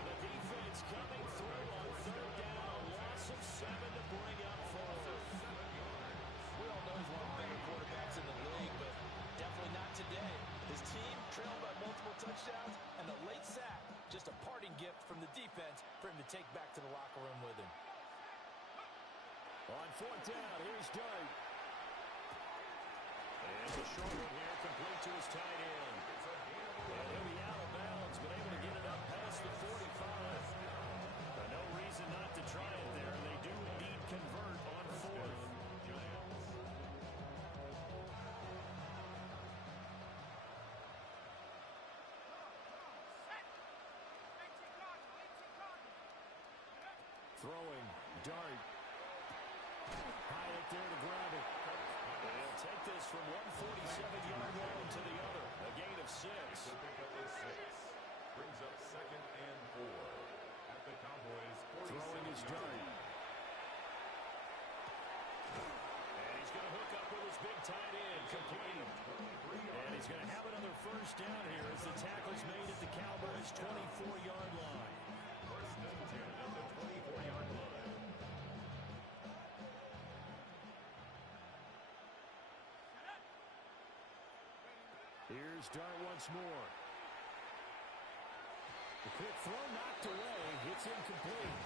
And the defense coming through on 3rd down. A loss of 7 to bring up 4. We all know he's one of the better quarterbacks in the league, but definitely not today. His team trailed by multiple touchdowns, and a late sack, just a parting gift from the defense for him to take back to the locker room with him. On 4th down, here's Dart. And the short one here, complete to his tight end. And he'll be out of bounds, but able to get it up past the 45. No reason not to try it there. They do indeed convert on 4th. Throwing, Dart. Hyatt there to grab it. And he'll take this from 147-yard line to the other. A gain of 6. Brings up 2nd and 4 at the Cowboys. Throwing his Dart. And he's going to hook up with his big tight end. Complete. And he's going to have another 1st down here as the tackle's made at the Cowboys' 24-yard line. 1st and 10 at the 24-yard line. Here's Dart once more. The quick throw knocked away. It's incomplete.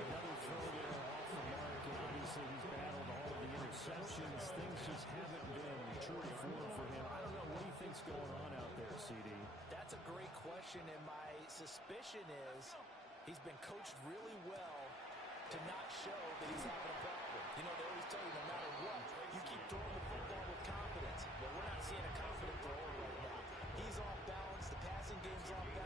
Another throw there off the mark. And obviously he's battled all of the interceptions. Things just haven't been true to form for him. I don't know what he thinks going on out there, CD. That's a great question, and my suspicion is he's been coached really well to not show that he's having a problem. You know, they always tell you no matter what, you keep throwing the football with confidence. But we're not seeing a confident thrower right now. He's off balance. The passing game's off balance.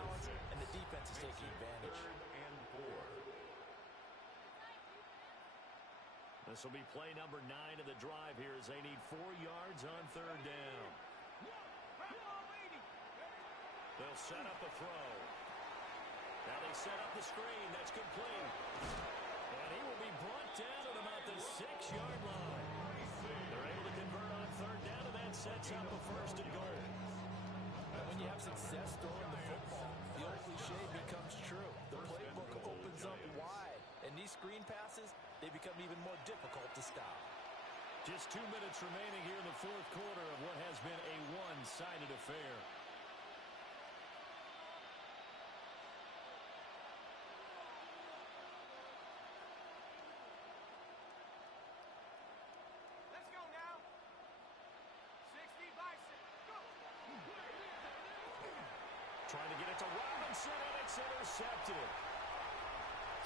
This will be play number 9 of the drive here as they need 4 yards on third down. They'll set up a throw. Now they set up the screen. That's complete. And he will be brought down at about the 6-yard line. They're able to convert on third down, and that sets up a first and goal. When you have success throwing the football, the old cliche becomes true. The playbook opens up wide, and these screen passes, they become even more difficult to stop. Just 2 minutes remaining here in the fourth quarter of what has been a one-sided affair. Let's go now. 60 Bison. Go. Trying to get it to Robinson, and it's intercepted.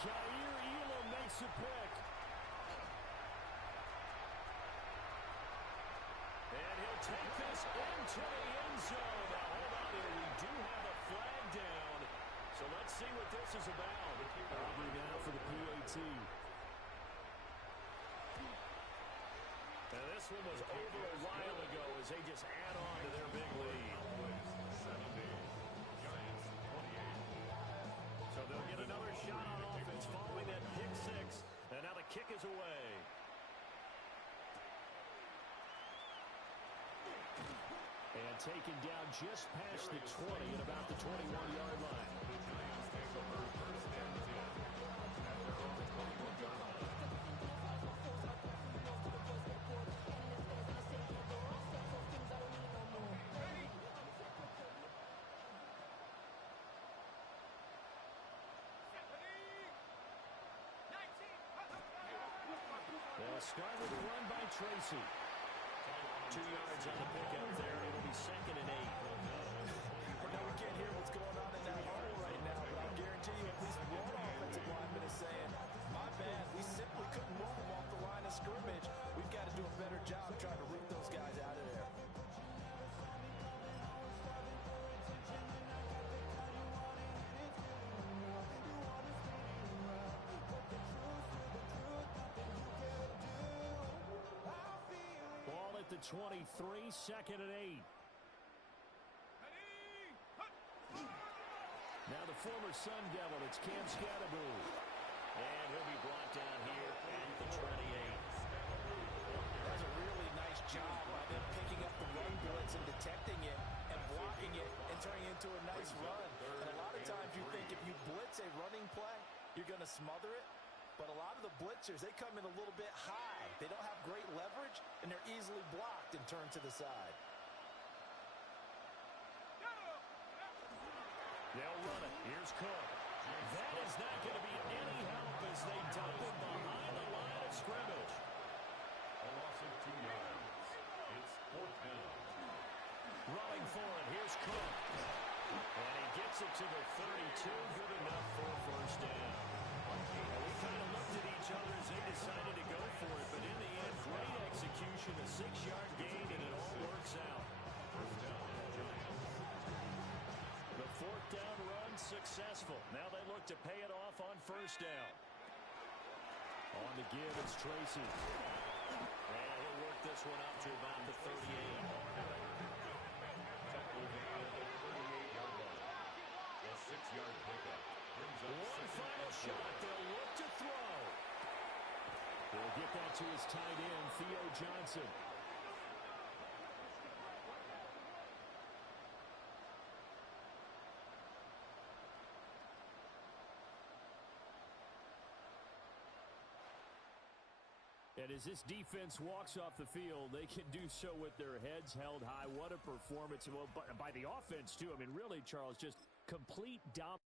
Jair Elam makes a pick. And he'll take this into the end zone. Now, hold on here. We do have a flag down. So let's see what this is about. Aubrey now for the PAT. And this one was over a while ago as they just add on to their big lead. 70. Giants 28. So they'll get another shot on offense following that pick six. And now the kick is away. And taken down just past the 20 at about the 21-yard line. The Giants take over first and 10 at their own 21-yard line. They'll start with a run by Tracy. 2 yards on the pickup there. It'll be 2nd and 8. I know we can't hear what's going on in that huddle right now, but I'll guarantee you at least one offensive lineman is saying, my bad, we simply couldn't move them off the line of scrimmage. We've got to do a better job trying to root those guys out of there. Ball at the 23, 2nd and 8. Now the former Sun Devil, it's Cam Scatterboom. And he'll be brought down here at the 28. That's a really nice job by them picking up the run blitz and detecting it and blocking it and turning it into a nice run. And a lot of times you think if you blitz a running play, you're going to smother it. But a lot of the blitzers, they come in a little bit high. They don't have great leverage, and they're easily blocked and turned to the side. They'll run it. Here's Cook. That is not going to be any help as they dump him behind the line of scrimmage. A loss of 2 yards. It's 4th down. Running for it. Here's Cook. And he gets it to the 32. Good enough for a first down. Well, we kind of looked at each other as they decided to go for it. But in the end, great execution. A 6-yard gain, and it all works out. First down, Giants. The 4th down run successful. Now they look to pay it off on first down. On the give, it's Tracy. And he'll work this one up to about the 38. Over at the 38-yard line. A 6-yard pickup. One final shot. They'll look to throw. They'll get that to his tight end, Theo Johnson. And as this defense walks off the field, they can do so with their heads held high. What a performance. Well, by the offense, too. I mean, really, Charles, just complete dominance.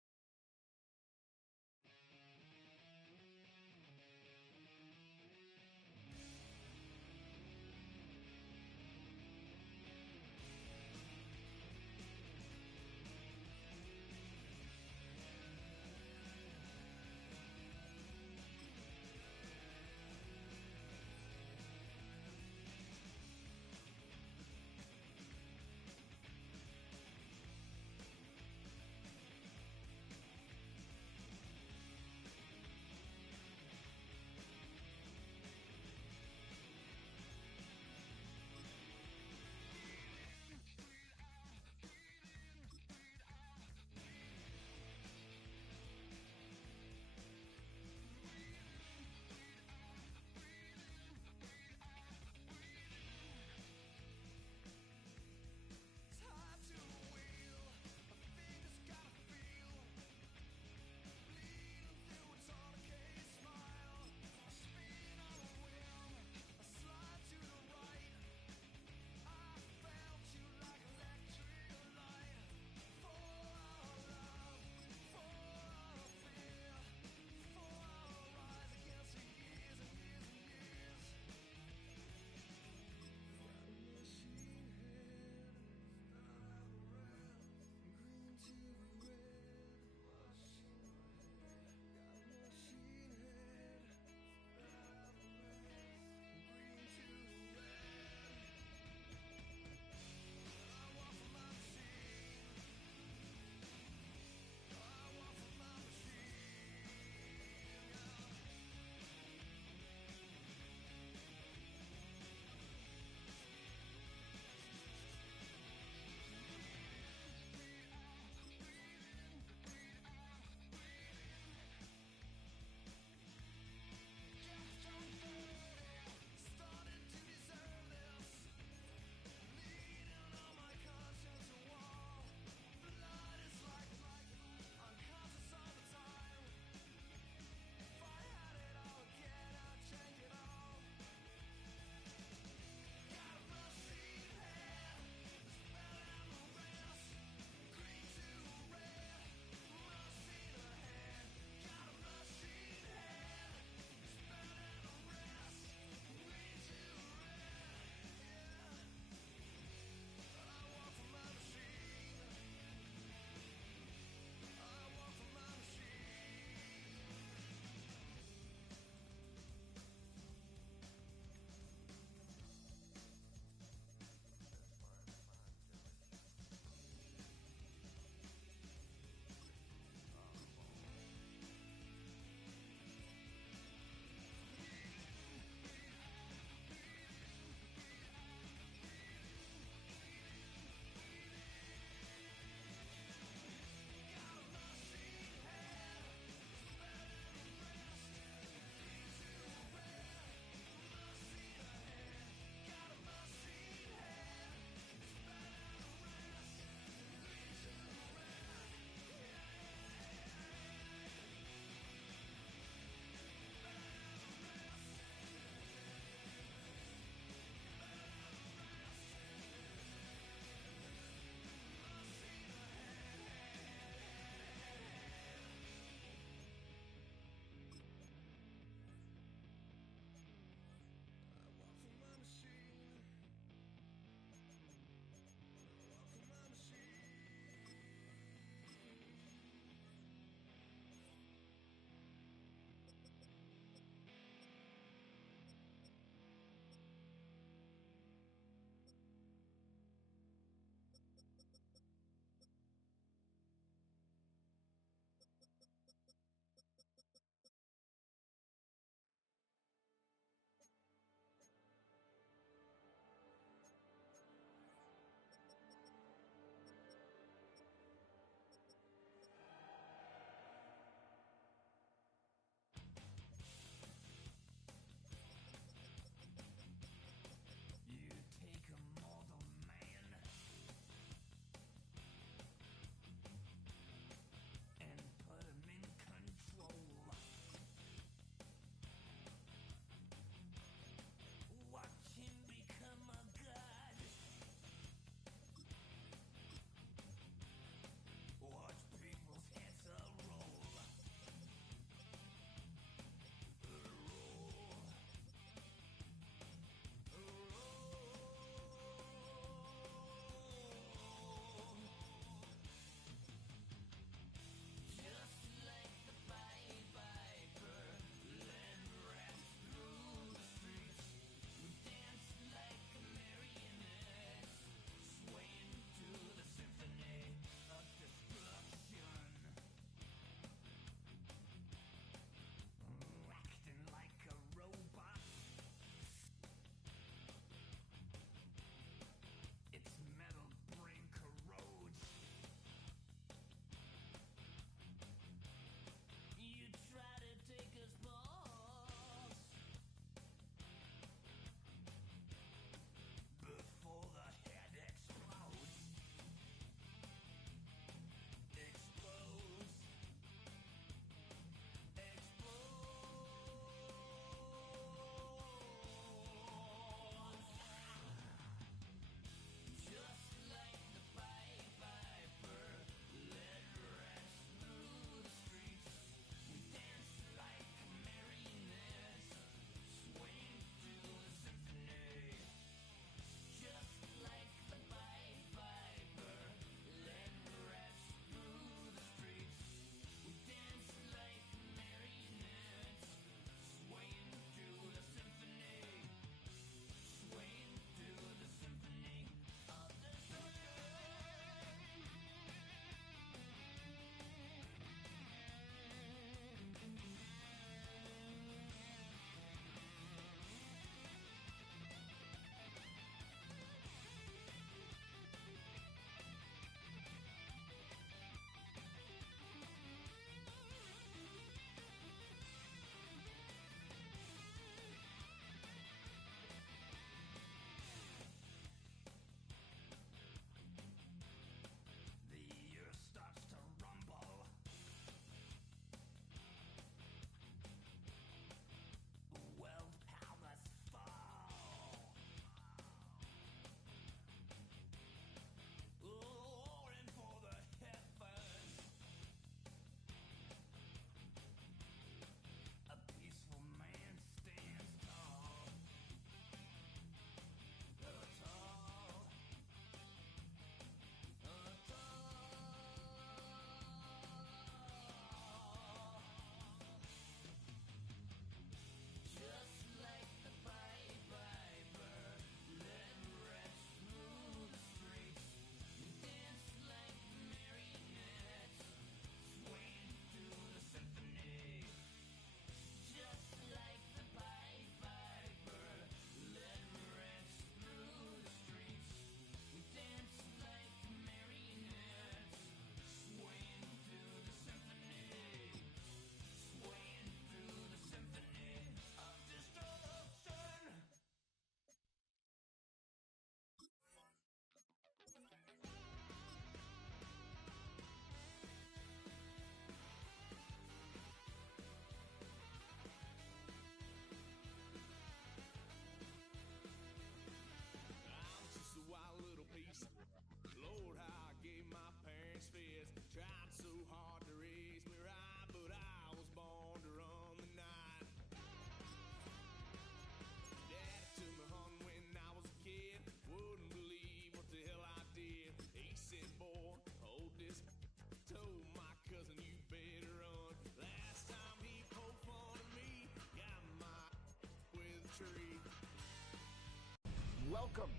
welcome.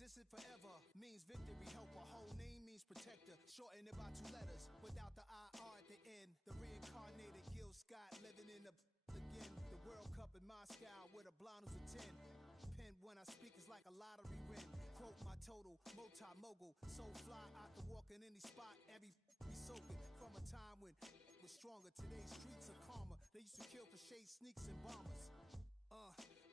existed forever means victory. Help a whole name means protector. Shorten it by 2 letters without the IR at the end. The reincarnated Gil Scott living in the again. The World Cup in Moscow with a blonde who's a 10. Pen when I speak is like a lottery win. Quote my total, multi-mogul. So fly, I can walk in any spot. Every be soaking from a time when it was stronger. Today's streets are calmer. They used to kill for shade sneaks and bombers.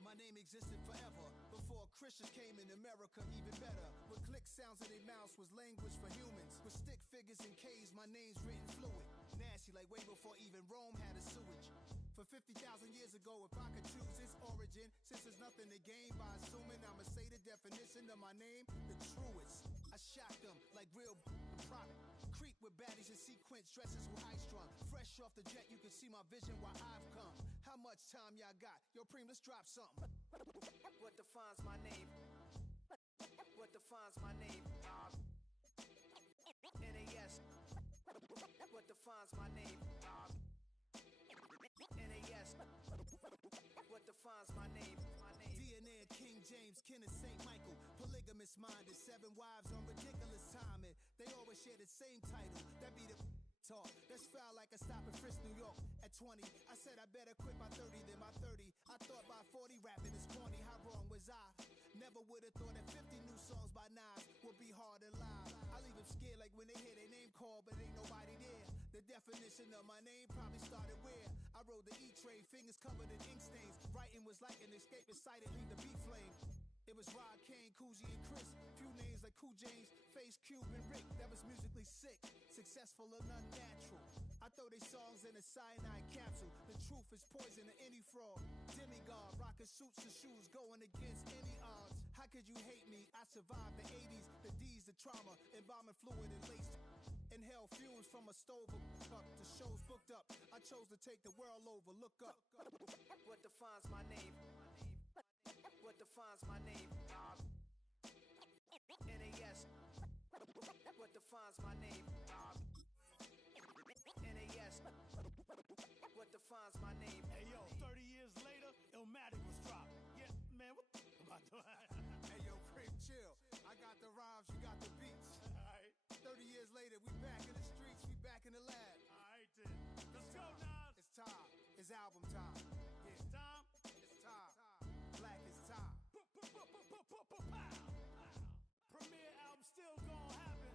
My name existed forever. Before Christians came in America, even better. With click sounds in their mouths was language for humans. With stick figures and K's, my name's written fluid. Nasty like way before even Rome had a sewage. For 50,000 years ago, if I could choose its origin, since there's nothing to gain by assuming I'ma say the definition of my name, the truest. I shock them like real product. Creep with baddies in sequence, dresses with high strung. Fresh off the jet, you can see my vision where I've come. How much time y'all got? Yo, Preem, let's drop something. What defines my name? What defines my name? NAS. What defines my name? NAS. What defines my name? DNA of King James, kin of St. Michael. Polygamous minded, 7 wives on ridiculous timing. They always share the same title. That be the talk. That's foul like a stop in Frisk, New York. At 20, I said I better quit by 30 than by 30. I thought by 40 rapping is corny. How wrong was I? Never would have thought that 50 new songs by Nas would be hard to live. I leave them scared like when they hear their name called, but ain't nobody there. The definition of my name probably started where I rode the E-train, fingers covered in ink stains. Writing was like an escape excited, leave the beat flame. It was Rod, Kane, Coogee, and Chris. Few names like Cool James, Face, Cube, and Rick. That was musically sick, successful and unnatural. I throw these songs in a cyanide capsule. The truth is poison to any fraud. Demigod, rocking suits and shoes, going against any odds. How could you hate me? I survived the 80s, the D's, the trauma, embalming fluid and laced. Inhale fumes from a stove up. The show's booked up. I chose to take the world over. Look up. What defines my name? What defines my name? NAS. What defines my name? NAS. What defines my name? Hey yo, 30 years later, Illmatic was dropped. Yeah, man, what the am I doing? Hey yo, Prince, chill. I got the rhymes, you got the beats. Alright. 30 years later, we back in the streets, we back in the lab. Alright then. Let's go, Nas. It's time. It's album time. Yeah. It's time. It's time. Black is time. Premiere album still gonna happen.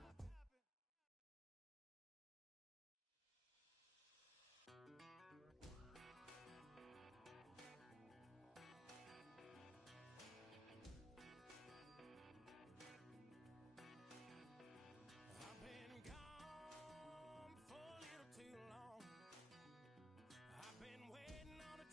I've been gone for a little too long. I've been waiting on a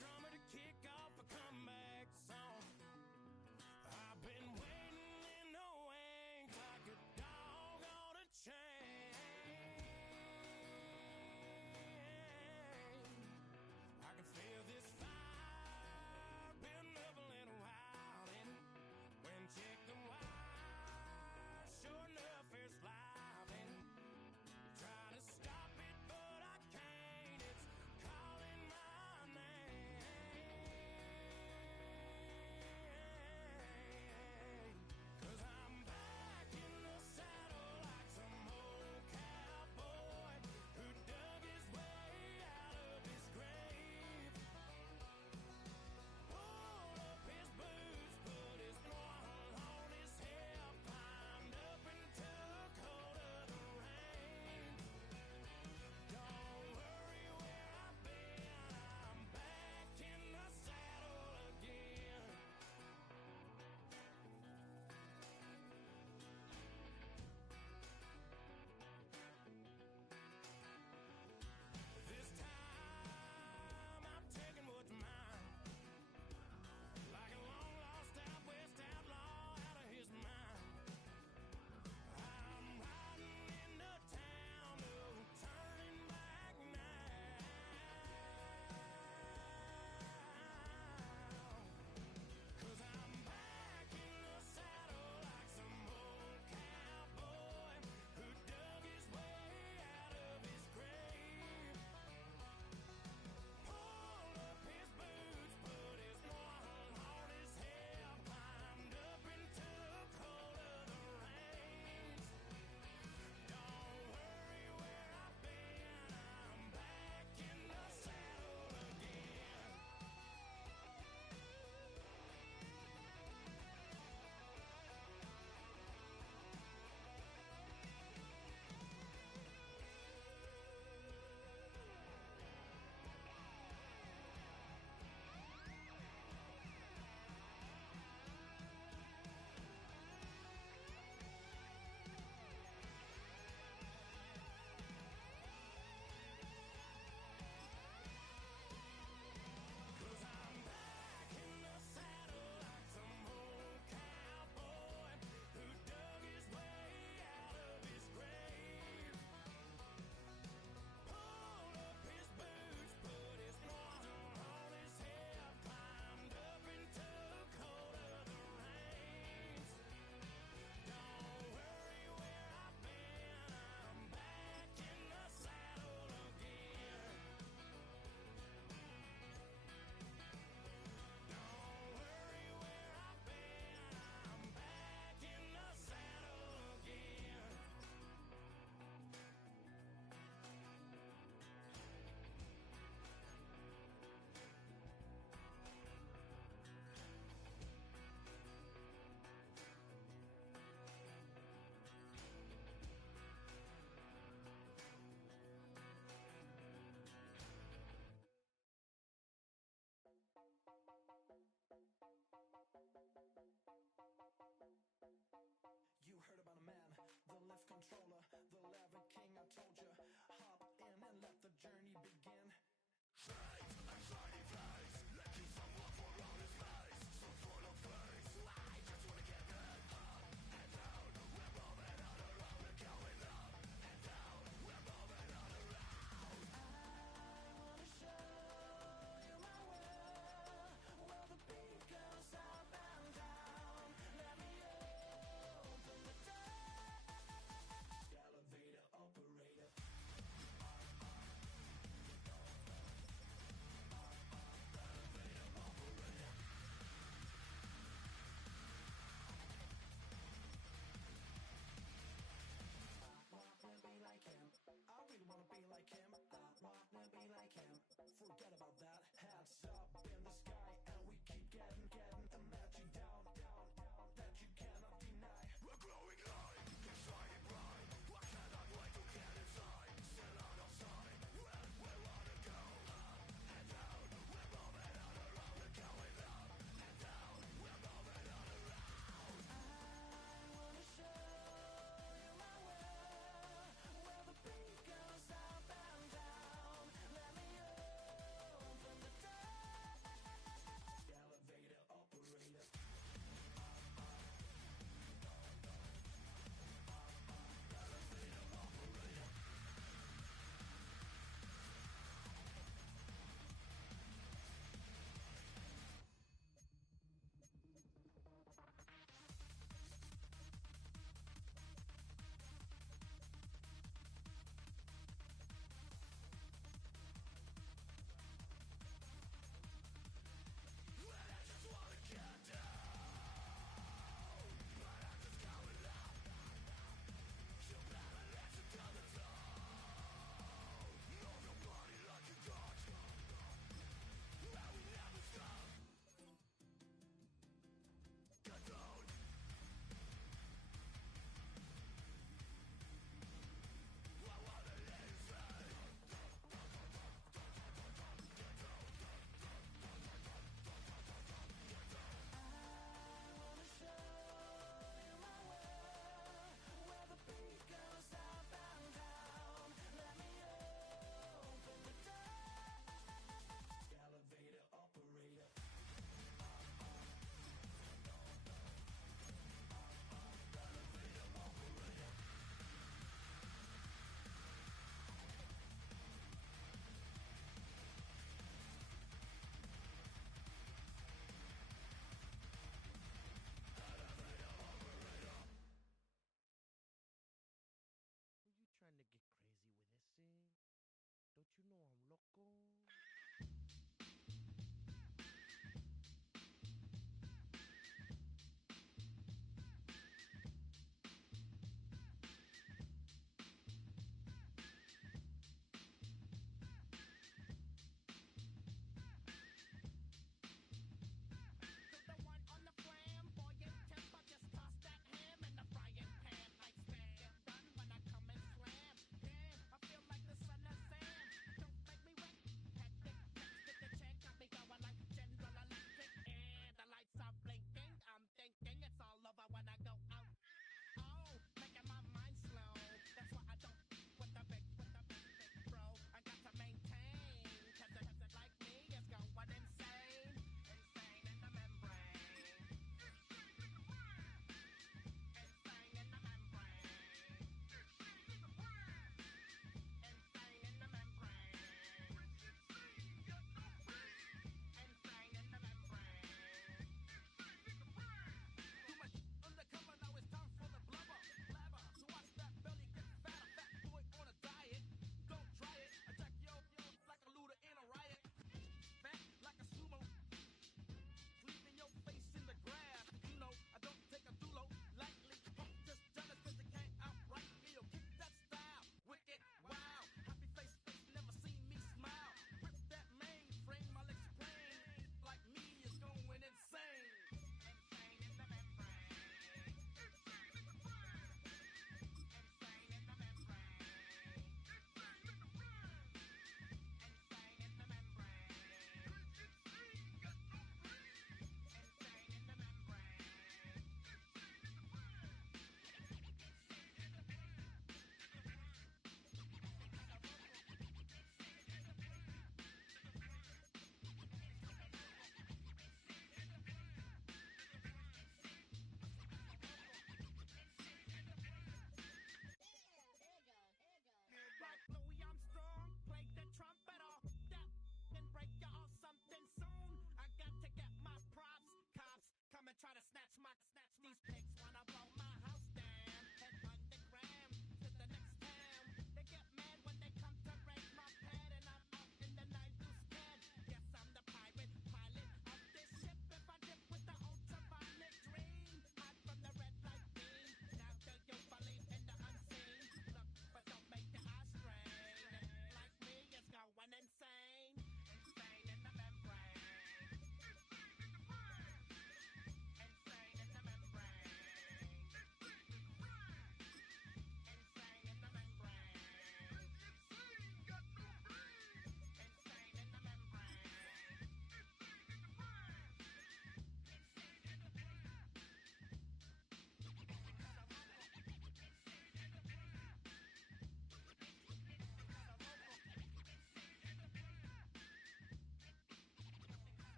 controller, the lever king, I told you. Hop in and let the journey begin.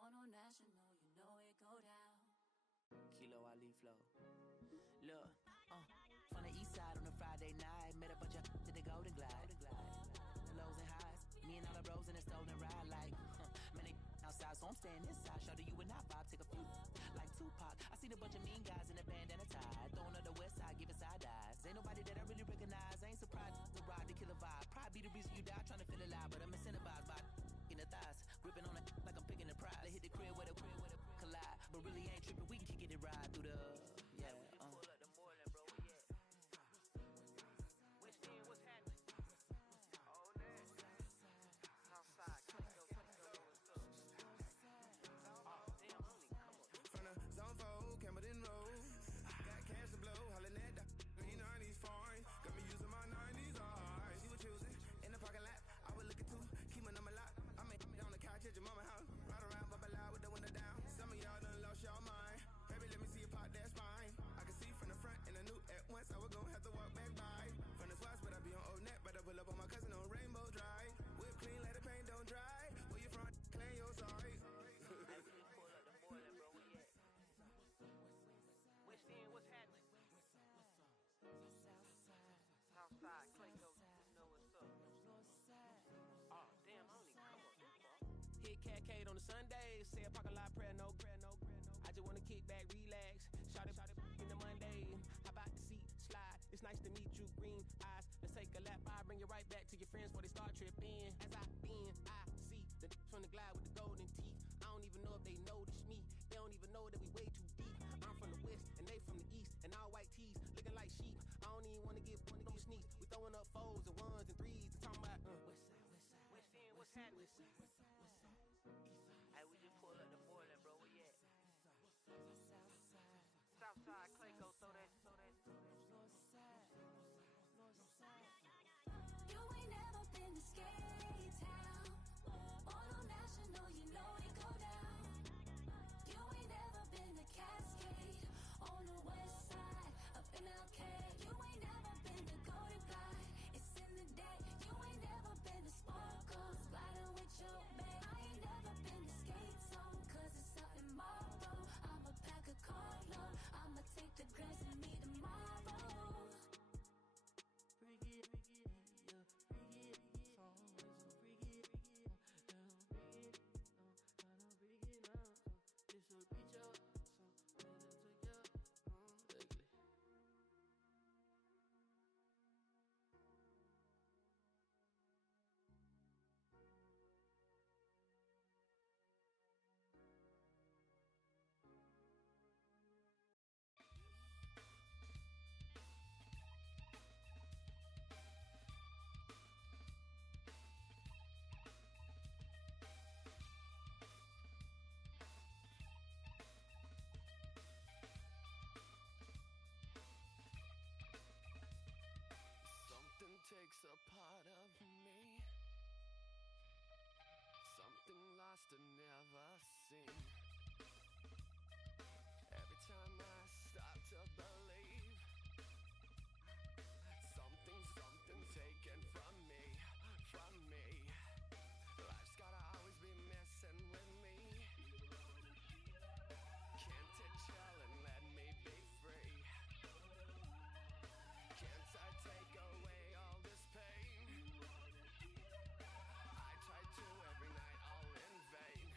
On national, you know it go down. Kilo Ali flow. Look, from the east side on a Friday night, met a bunch of to the Golden Glide. The lows and highs, me and all the bros in a stolen ride like, man, they outside, so I'm staying inside. Show you and I vibe, take a few like Tupac. I seen a bunch of mean guys in a bandana tie, throwing up the west side, giving side eyes. Ain't nobody that I really recognize. I ain't surprised to ride the killer vibe. Probably be the reason you die trying to feel alive, but I'm incentivized by in the thighs, gripping on it like I'm picking the prize. They hit the crib with a collide, but really ain't tripping. We can kick it and ride through the yeah. We just pull up the Moreland, bro. Where you at? West End, what's happening? Oh, man. Southside, come on, what's up? Oh, damn, homie, come on. From the zone 4, Campbellton Road. Got cash to blow, hollin' at the 90s foreign. Got me using my 90s, alright. She was choosing in the parking lot. I was looking too, keep my number locked. I mean, on the couch at your mama house. Ride around, bubble loud with the window down. Some of y'all done lost y'all mind. Baby, let me see you pop that spine. I can see from the front and I knew at once I was gonna have to walk back by. From the spots, but I be on Old Net. Better pull up on my cousin on Rainbow Drive. Whip clean, let the paint don't dry. Where you from? Claim your sorry. Hey, we just pull up the Moreland, bro. Where you at? West End, what's happening? Southside, Clayco, you know what's up. Oh, damn, homie, come on. Hit Cat on the Sundays, say a parking lot prayer, no. I just wanna kick back, relax, shout it in the Monday. How about the seat, slide, it's nice to meet you, green eyes. Let's take a lap, I bring you right back to your friends before they start tripping. As I see the from the glide with the golden teeth. I don't even know if they notice me, they don't even know that we way too deep. I'm from the west, and they from the east, and all white tees, looking like sheep. I don't even wanna get one of them sneaks. We throwing up fours and ones and threes, and talking about, West End, what's happening? Hey, we just pull up the Moreland, bro, where you at? Southside, Clayco, throw that. You ain't never been to Skate Town. On national, you know it go down. You ain't never been to Cascade. On the west side, up in LK. You ain't never been to Golden Glide. It's in the day. You ain't never been to Sparkles. Gliding with your babe. I ain't never been to Skate Zone, cause it's out in Marlboro. I'ma pack a carload. I'ma take the grass and meet tomorrow. Bring it, yeah, bring it, so bring it, bring it, gotta bring it up, this will reach up, so let it take you, ugly. Something takes a part of me. Something lost and never seen. Every time I start to believe, something taken from me. Life's gotta always be messing with me. Can't it chill and let me be free? Can't I take away all this pain? I try to every night, all in vain.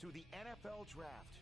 to the NFL Draft.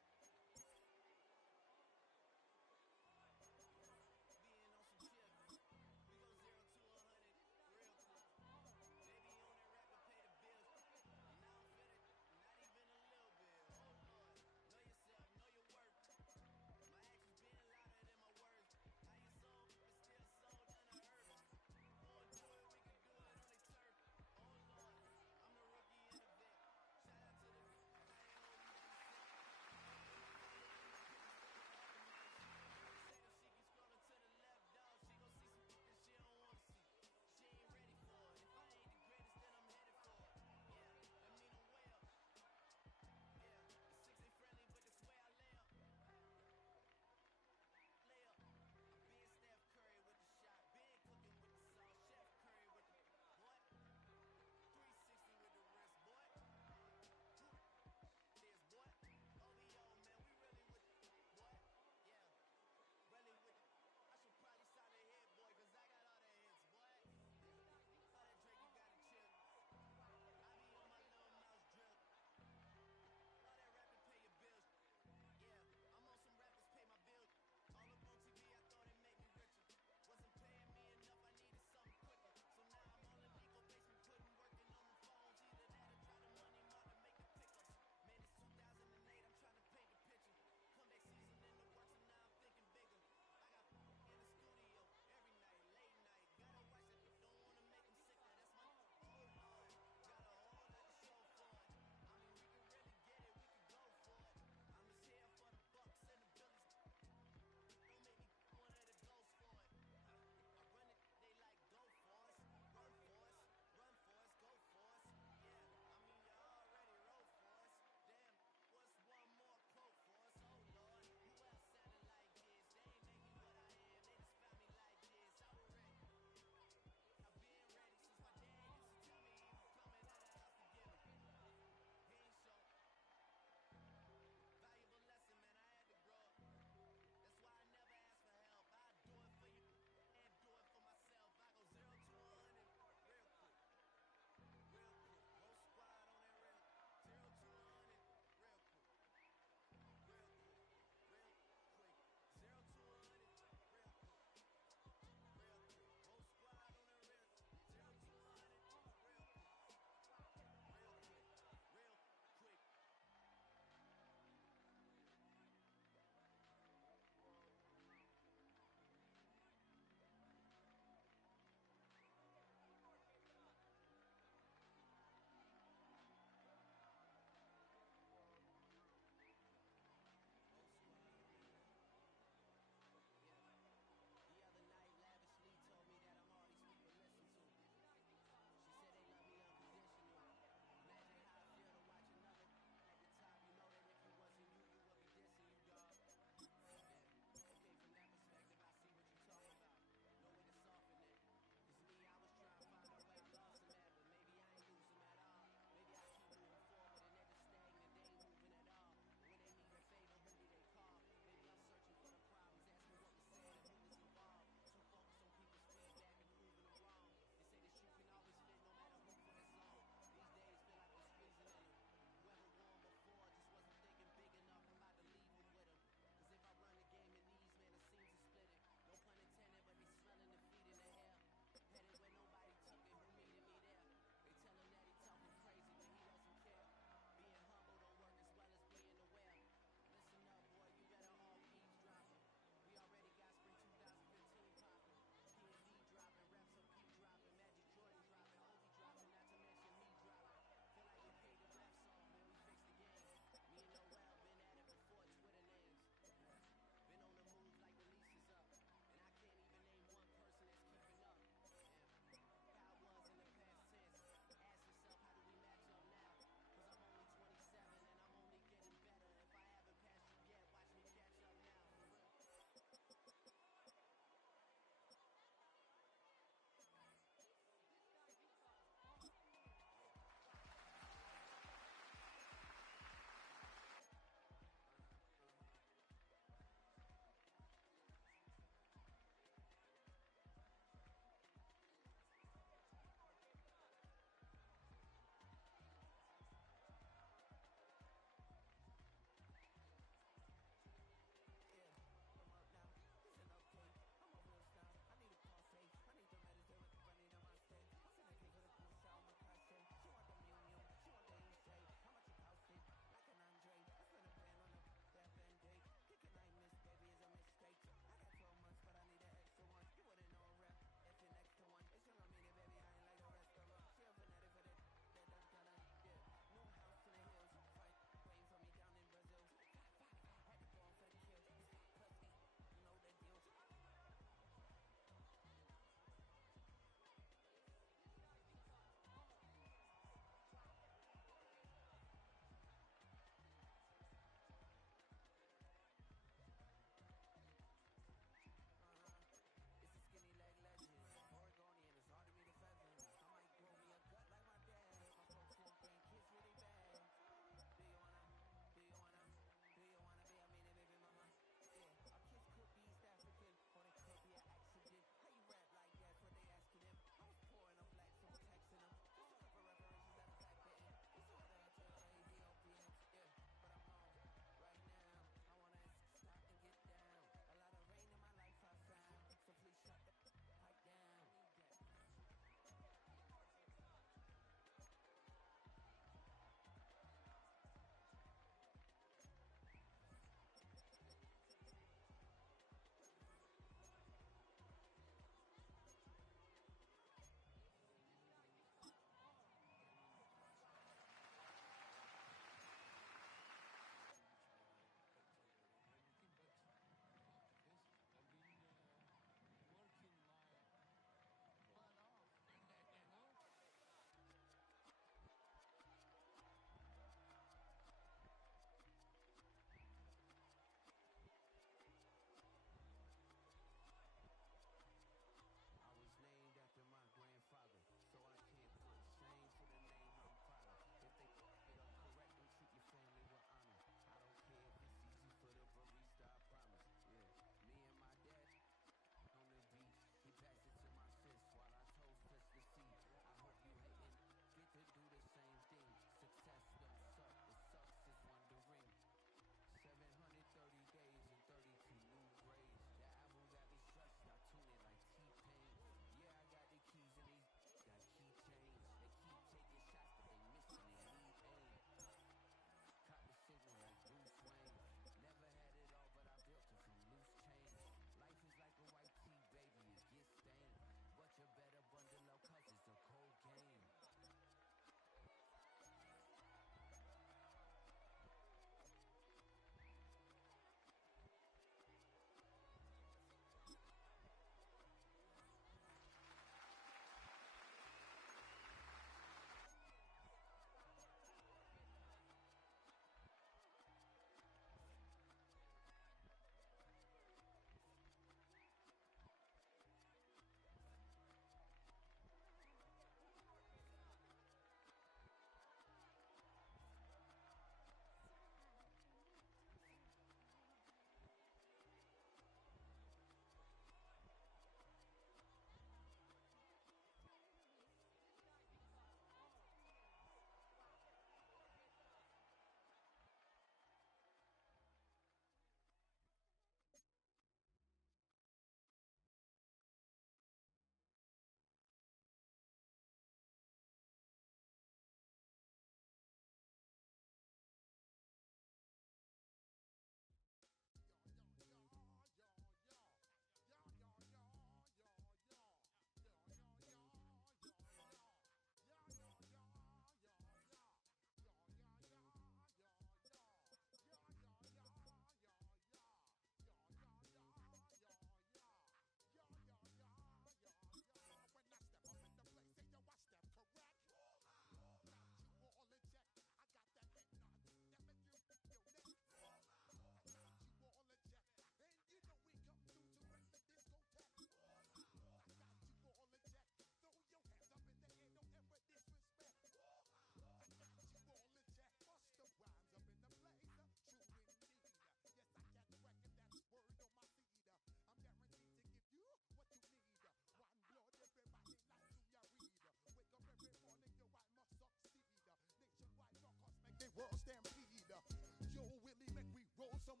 some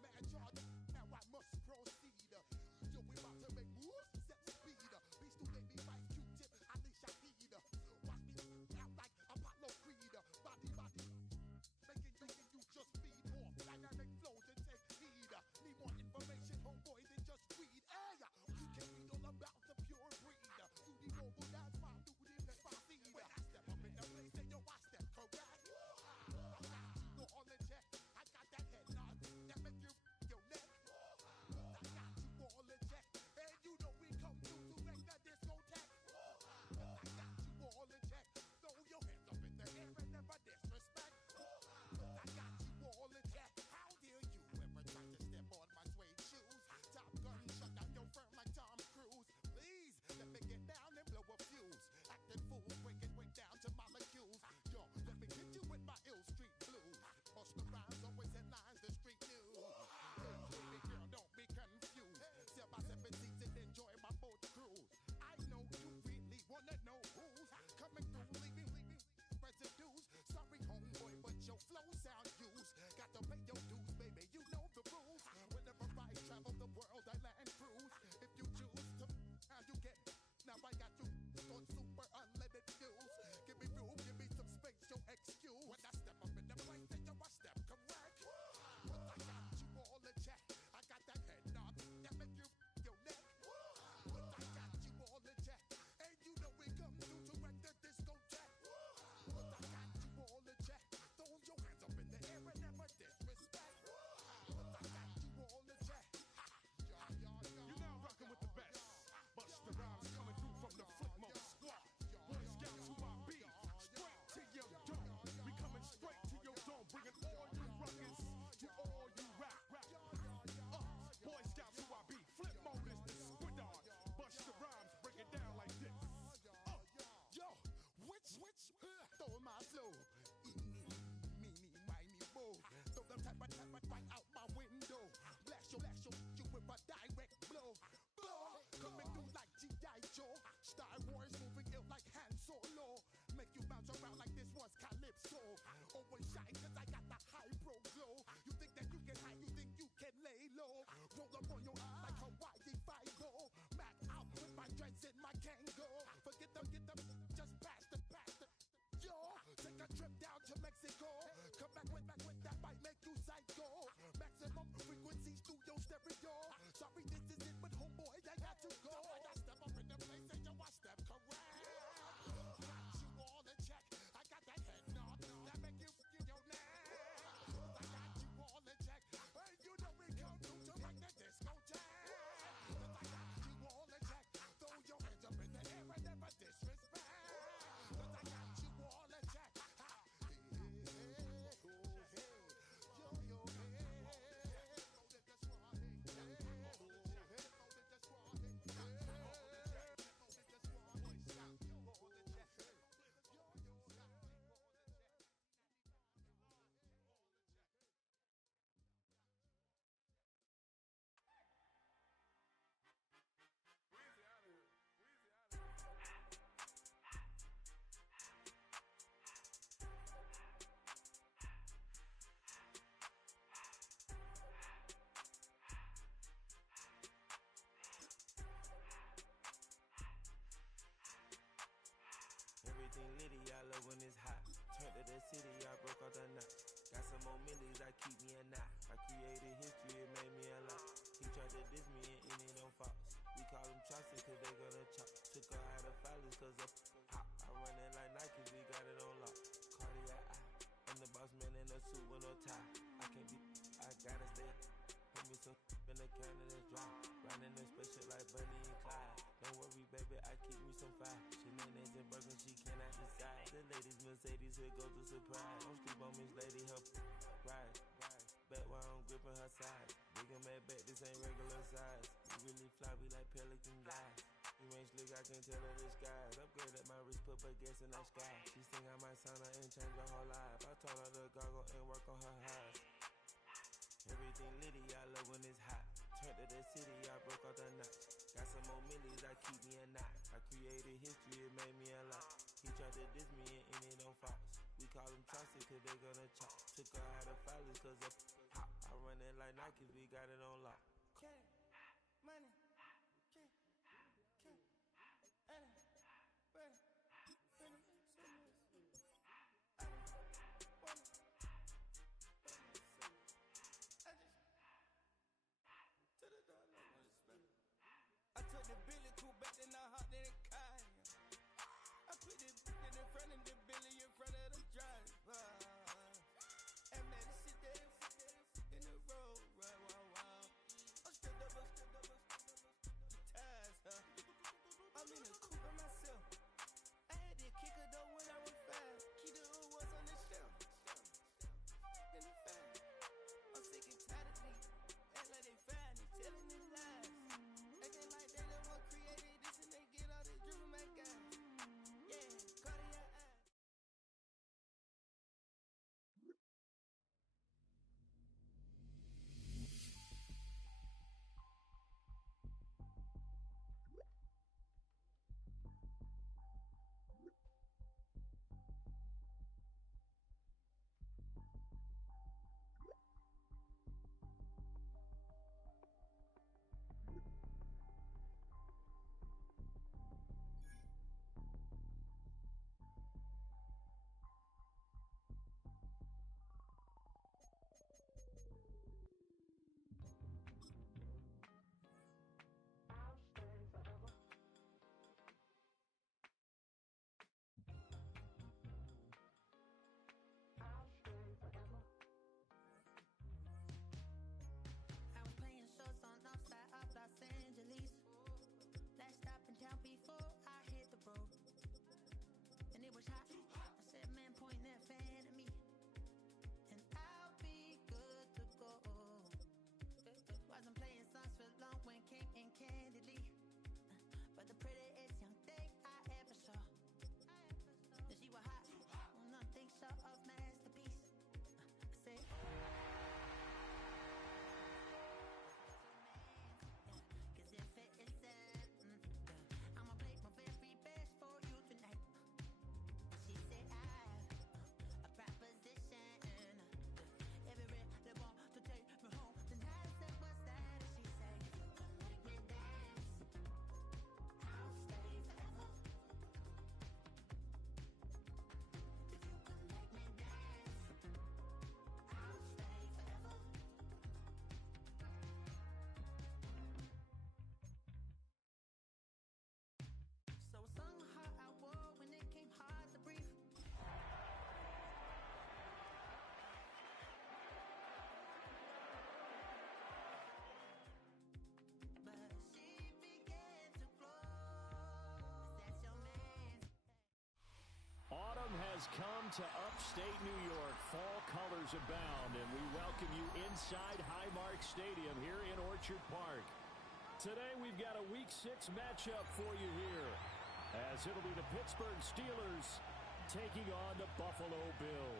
man charge. Now I must proceed. Yo, we about to make moves, set speed. Beast who made me fight Q-tip, I need I need. Watch me out like Apollo Creed. Body, making you just feed off dynamic flows and take heed. Need more information, homeboy, than just read. Hey, you can read all about the pure breed. You the noble, that's my duty, that's my seed. When I step up in the place, then yo, I step correct. I got you all in check. I got that head nod that make you your neck. I got you all in check. And you know we come through to make the discotheque. I got you all in check. Throw your hands up in the air and never disrespect. I got you all in check. How dare you ever try to step on my suede shoes? Top gun shut down your firm like Tom Cruise. Please let me get down and blow a fuse. Acting fool, break down to molecules. Yo, let me hit you with my ill street blues. Bust the rhymes, always headlines, the street news. Hey, baby girl, don't be confused. Sail by 7 seats and enjoy my boat cruise. I know you really wanna know who's coming through, leaving residues. Sorry, homeboy, but your flow sound used. Got to pay your dues, baby, you know the rules. Whenever I travel the world, I land cruise. If you choose to, how you get. Now I got you on super unlimited views. Give me room, give me some space, your excuse. When I step up in the place, then yo, I step correct. But I got you all in check. I got that head nod that make you your neck. But I got you all in check. And you know we come through to wreck the discotheque. But I got you all in check. Throw your hands up in the air and never disrespect. But I got you all in check. You're now rocking with the best. Busta Rhymes coming through from the Flipmode squad. Boy Scouts who I be, straight to your dome. We coming straight to your dome, bringing all you ruckus to all you rap. Boy Scouts who I be, Flipmode is the squid on. Busta Rhymes break it down like this. Yo, which, throw my flow. Eeny, meeny, miny, mo. Throw them type of right out my window. Blast you with a direct blow. Coming through like G.I. Joe. Star Wars moving ill like Han Solo. Make you bounce around like this was Calypso. Always shine cause I got the high pro glow. You think that you can hide, you think you can lay low. Roll up on your eye like Hawaii Five-O. Mac out with my dreads in my Kango. Forget them, just pass the. Yo, take a trip down to Mexico. Come back with that might make you psycho. Maximum frequencies through your stereo. Sorry, this is it, but homeboy, I got to go. I step up in the place and yo, I step correct. Got you all in check. I got that head nod that make you feel your neck. I got you all in check. And you know we come through to wreck the discotheque. I got you all in check. Throw your hands up in the air and never disrespect. I got you all in check. Everything litty, I love when it's hot. Turn to the city, I broke out the knot. Got some more millies, I keep me a knot. I created history, it made me a lot. He tried to diss me and it don't false. We call them choppers cause they gonna chop. Took her out of filers cause of hot. I run it like Nike, we got it on lock. Cardiac eye. I'm the boss man in a suit with no tie. I can't be, I gotta stay. Put me some in the can and it's dry. Riding in spaceship like Bunny and Clyde. Don't worry, baby, I keep me some fire. Shenanigans and Birkin, she cannot decide. The ladies Mercedes, here goes the surprise. Don't sleep on Miss Lady, help ride. Back while I'm gripping her side. Big and mad back, this ain't regular size. You really fly, we like pelican guys. You ain't slick, I can tell her the skies. Upgrade at my wrist, put her gas in the sky. She think I might sign her and change her whole life. I told her to goggle and work on her eyes. Everything litty, I love when it's hot. Turn to the city, I broke out the knot. Got some more millies, I keep me a knot. I created history, it made me a lot. He tried to diss me and it don't false. We call them choppers cause they gonna chop. Took her out of filers cause of hot. I money like Nike, we got it on lock. Cash, money, cash, cash, money, money, money, I took the Billy Cool back, then I hopped in the car. I put the in front of the Billy in front of the driver. And man, this shit there in the road, right, wow. I'm stripped up, the ties, huh? I'm in the coupe by myself. I had to kick her though when I was 5. Keep the old ones on the shelf. In the fire. I'm sick and tired of me. Act like they find it, telling their lies. Acting like they the one created this and they get all this dream, my guys. Yeah, cut in your eyes. I was playing shows on outside of Los Angeles. Last stop in town before I hit the road. And it was hot. I said, man, point that fan at me. And I'll be good to go. Wasn't playing songs for long when came in candidly. But the prettiest young thing I ever saw. And she was hot. Nothing short of masterpiece. I said, cause if it isn't, I'ma play my very best for you tonight. And she said, a proposition. Every really want to take me home. Then I said, what's that? And she said, if you can make me dance, I'll stay forever. If you can make me dance, I'll stay forever. So a song heart I wore when it came hard to breathe. But she began to flow. That's your man. Autumn has come to upstate New York. Fall colors abound, and we welcome you inside Highmark Stadium here in Orchard Park. Today we've got a Week 6 matchup for you here, as it'll be the Pittsburgh Steelers taking on the Buffalo Bills.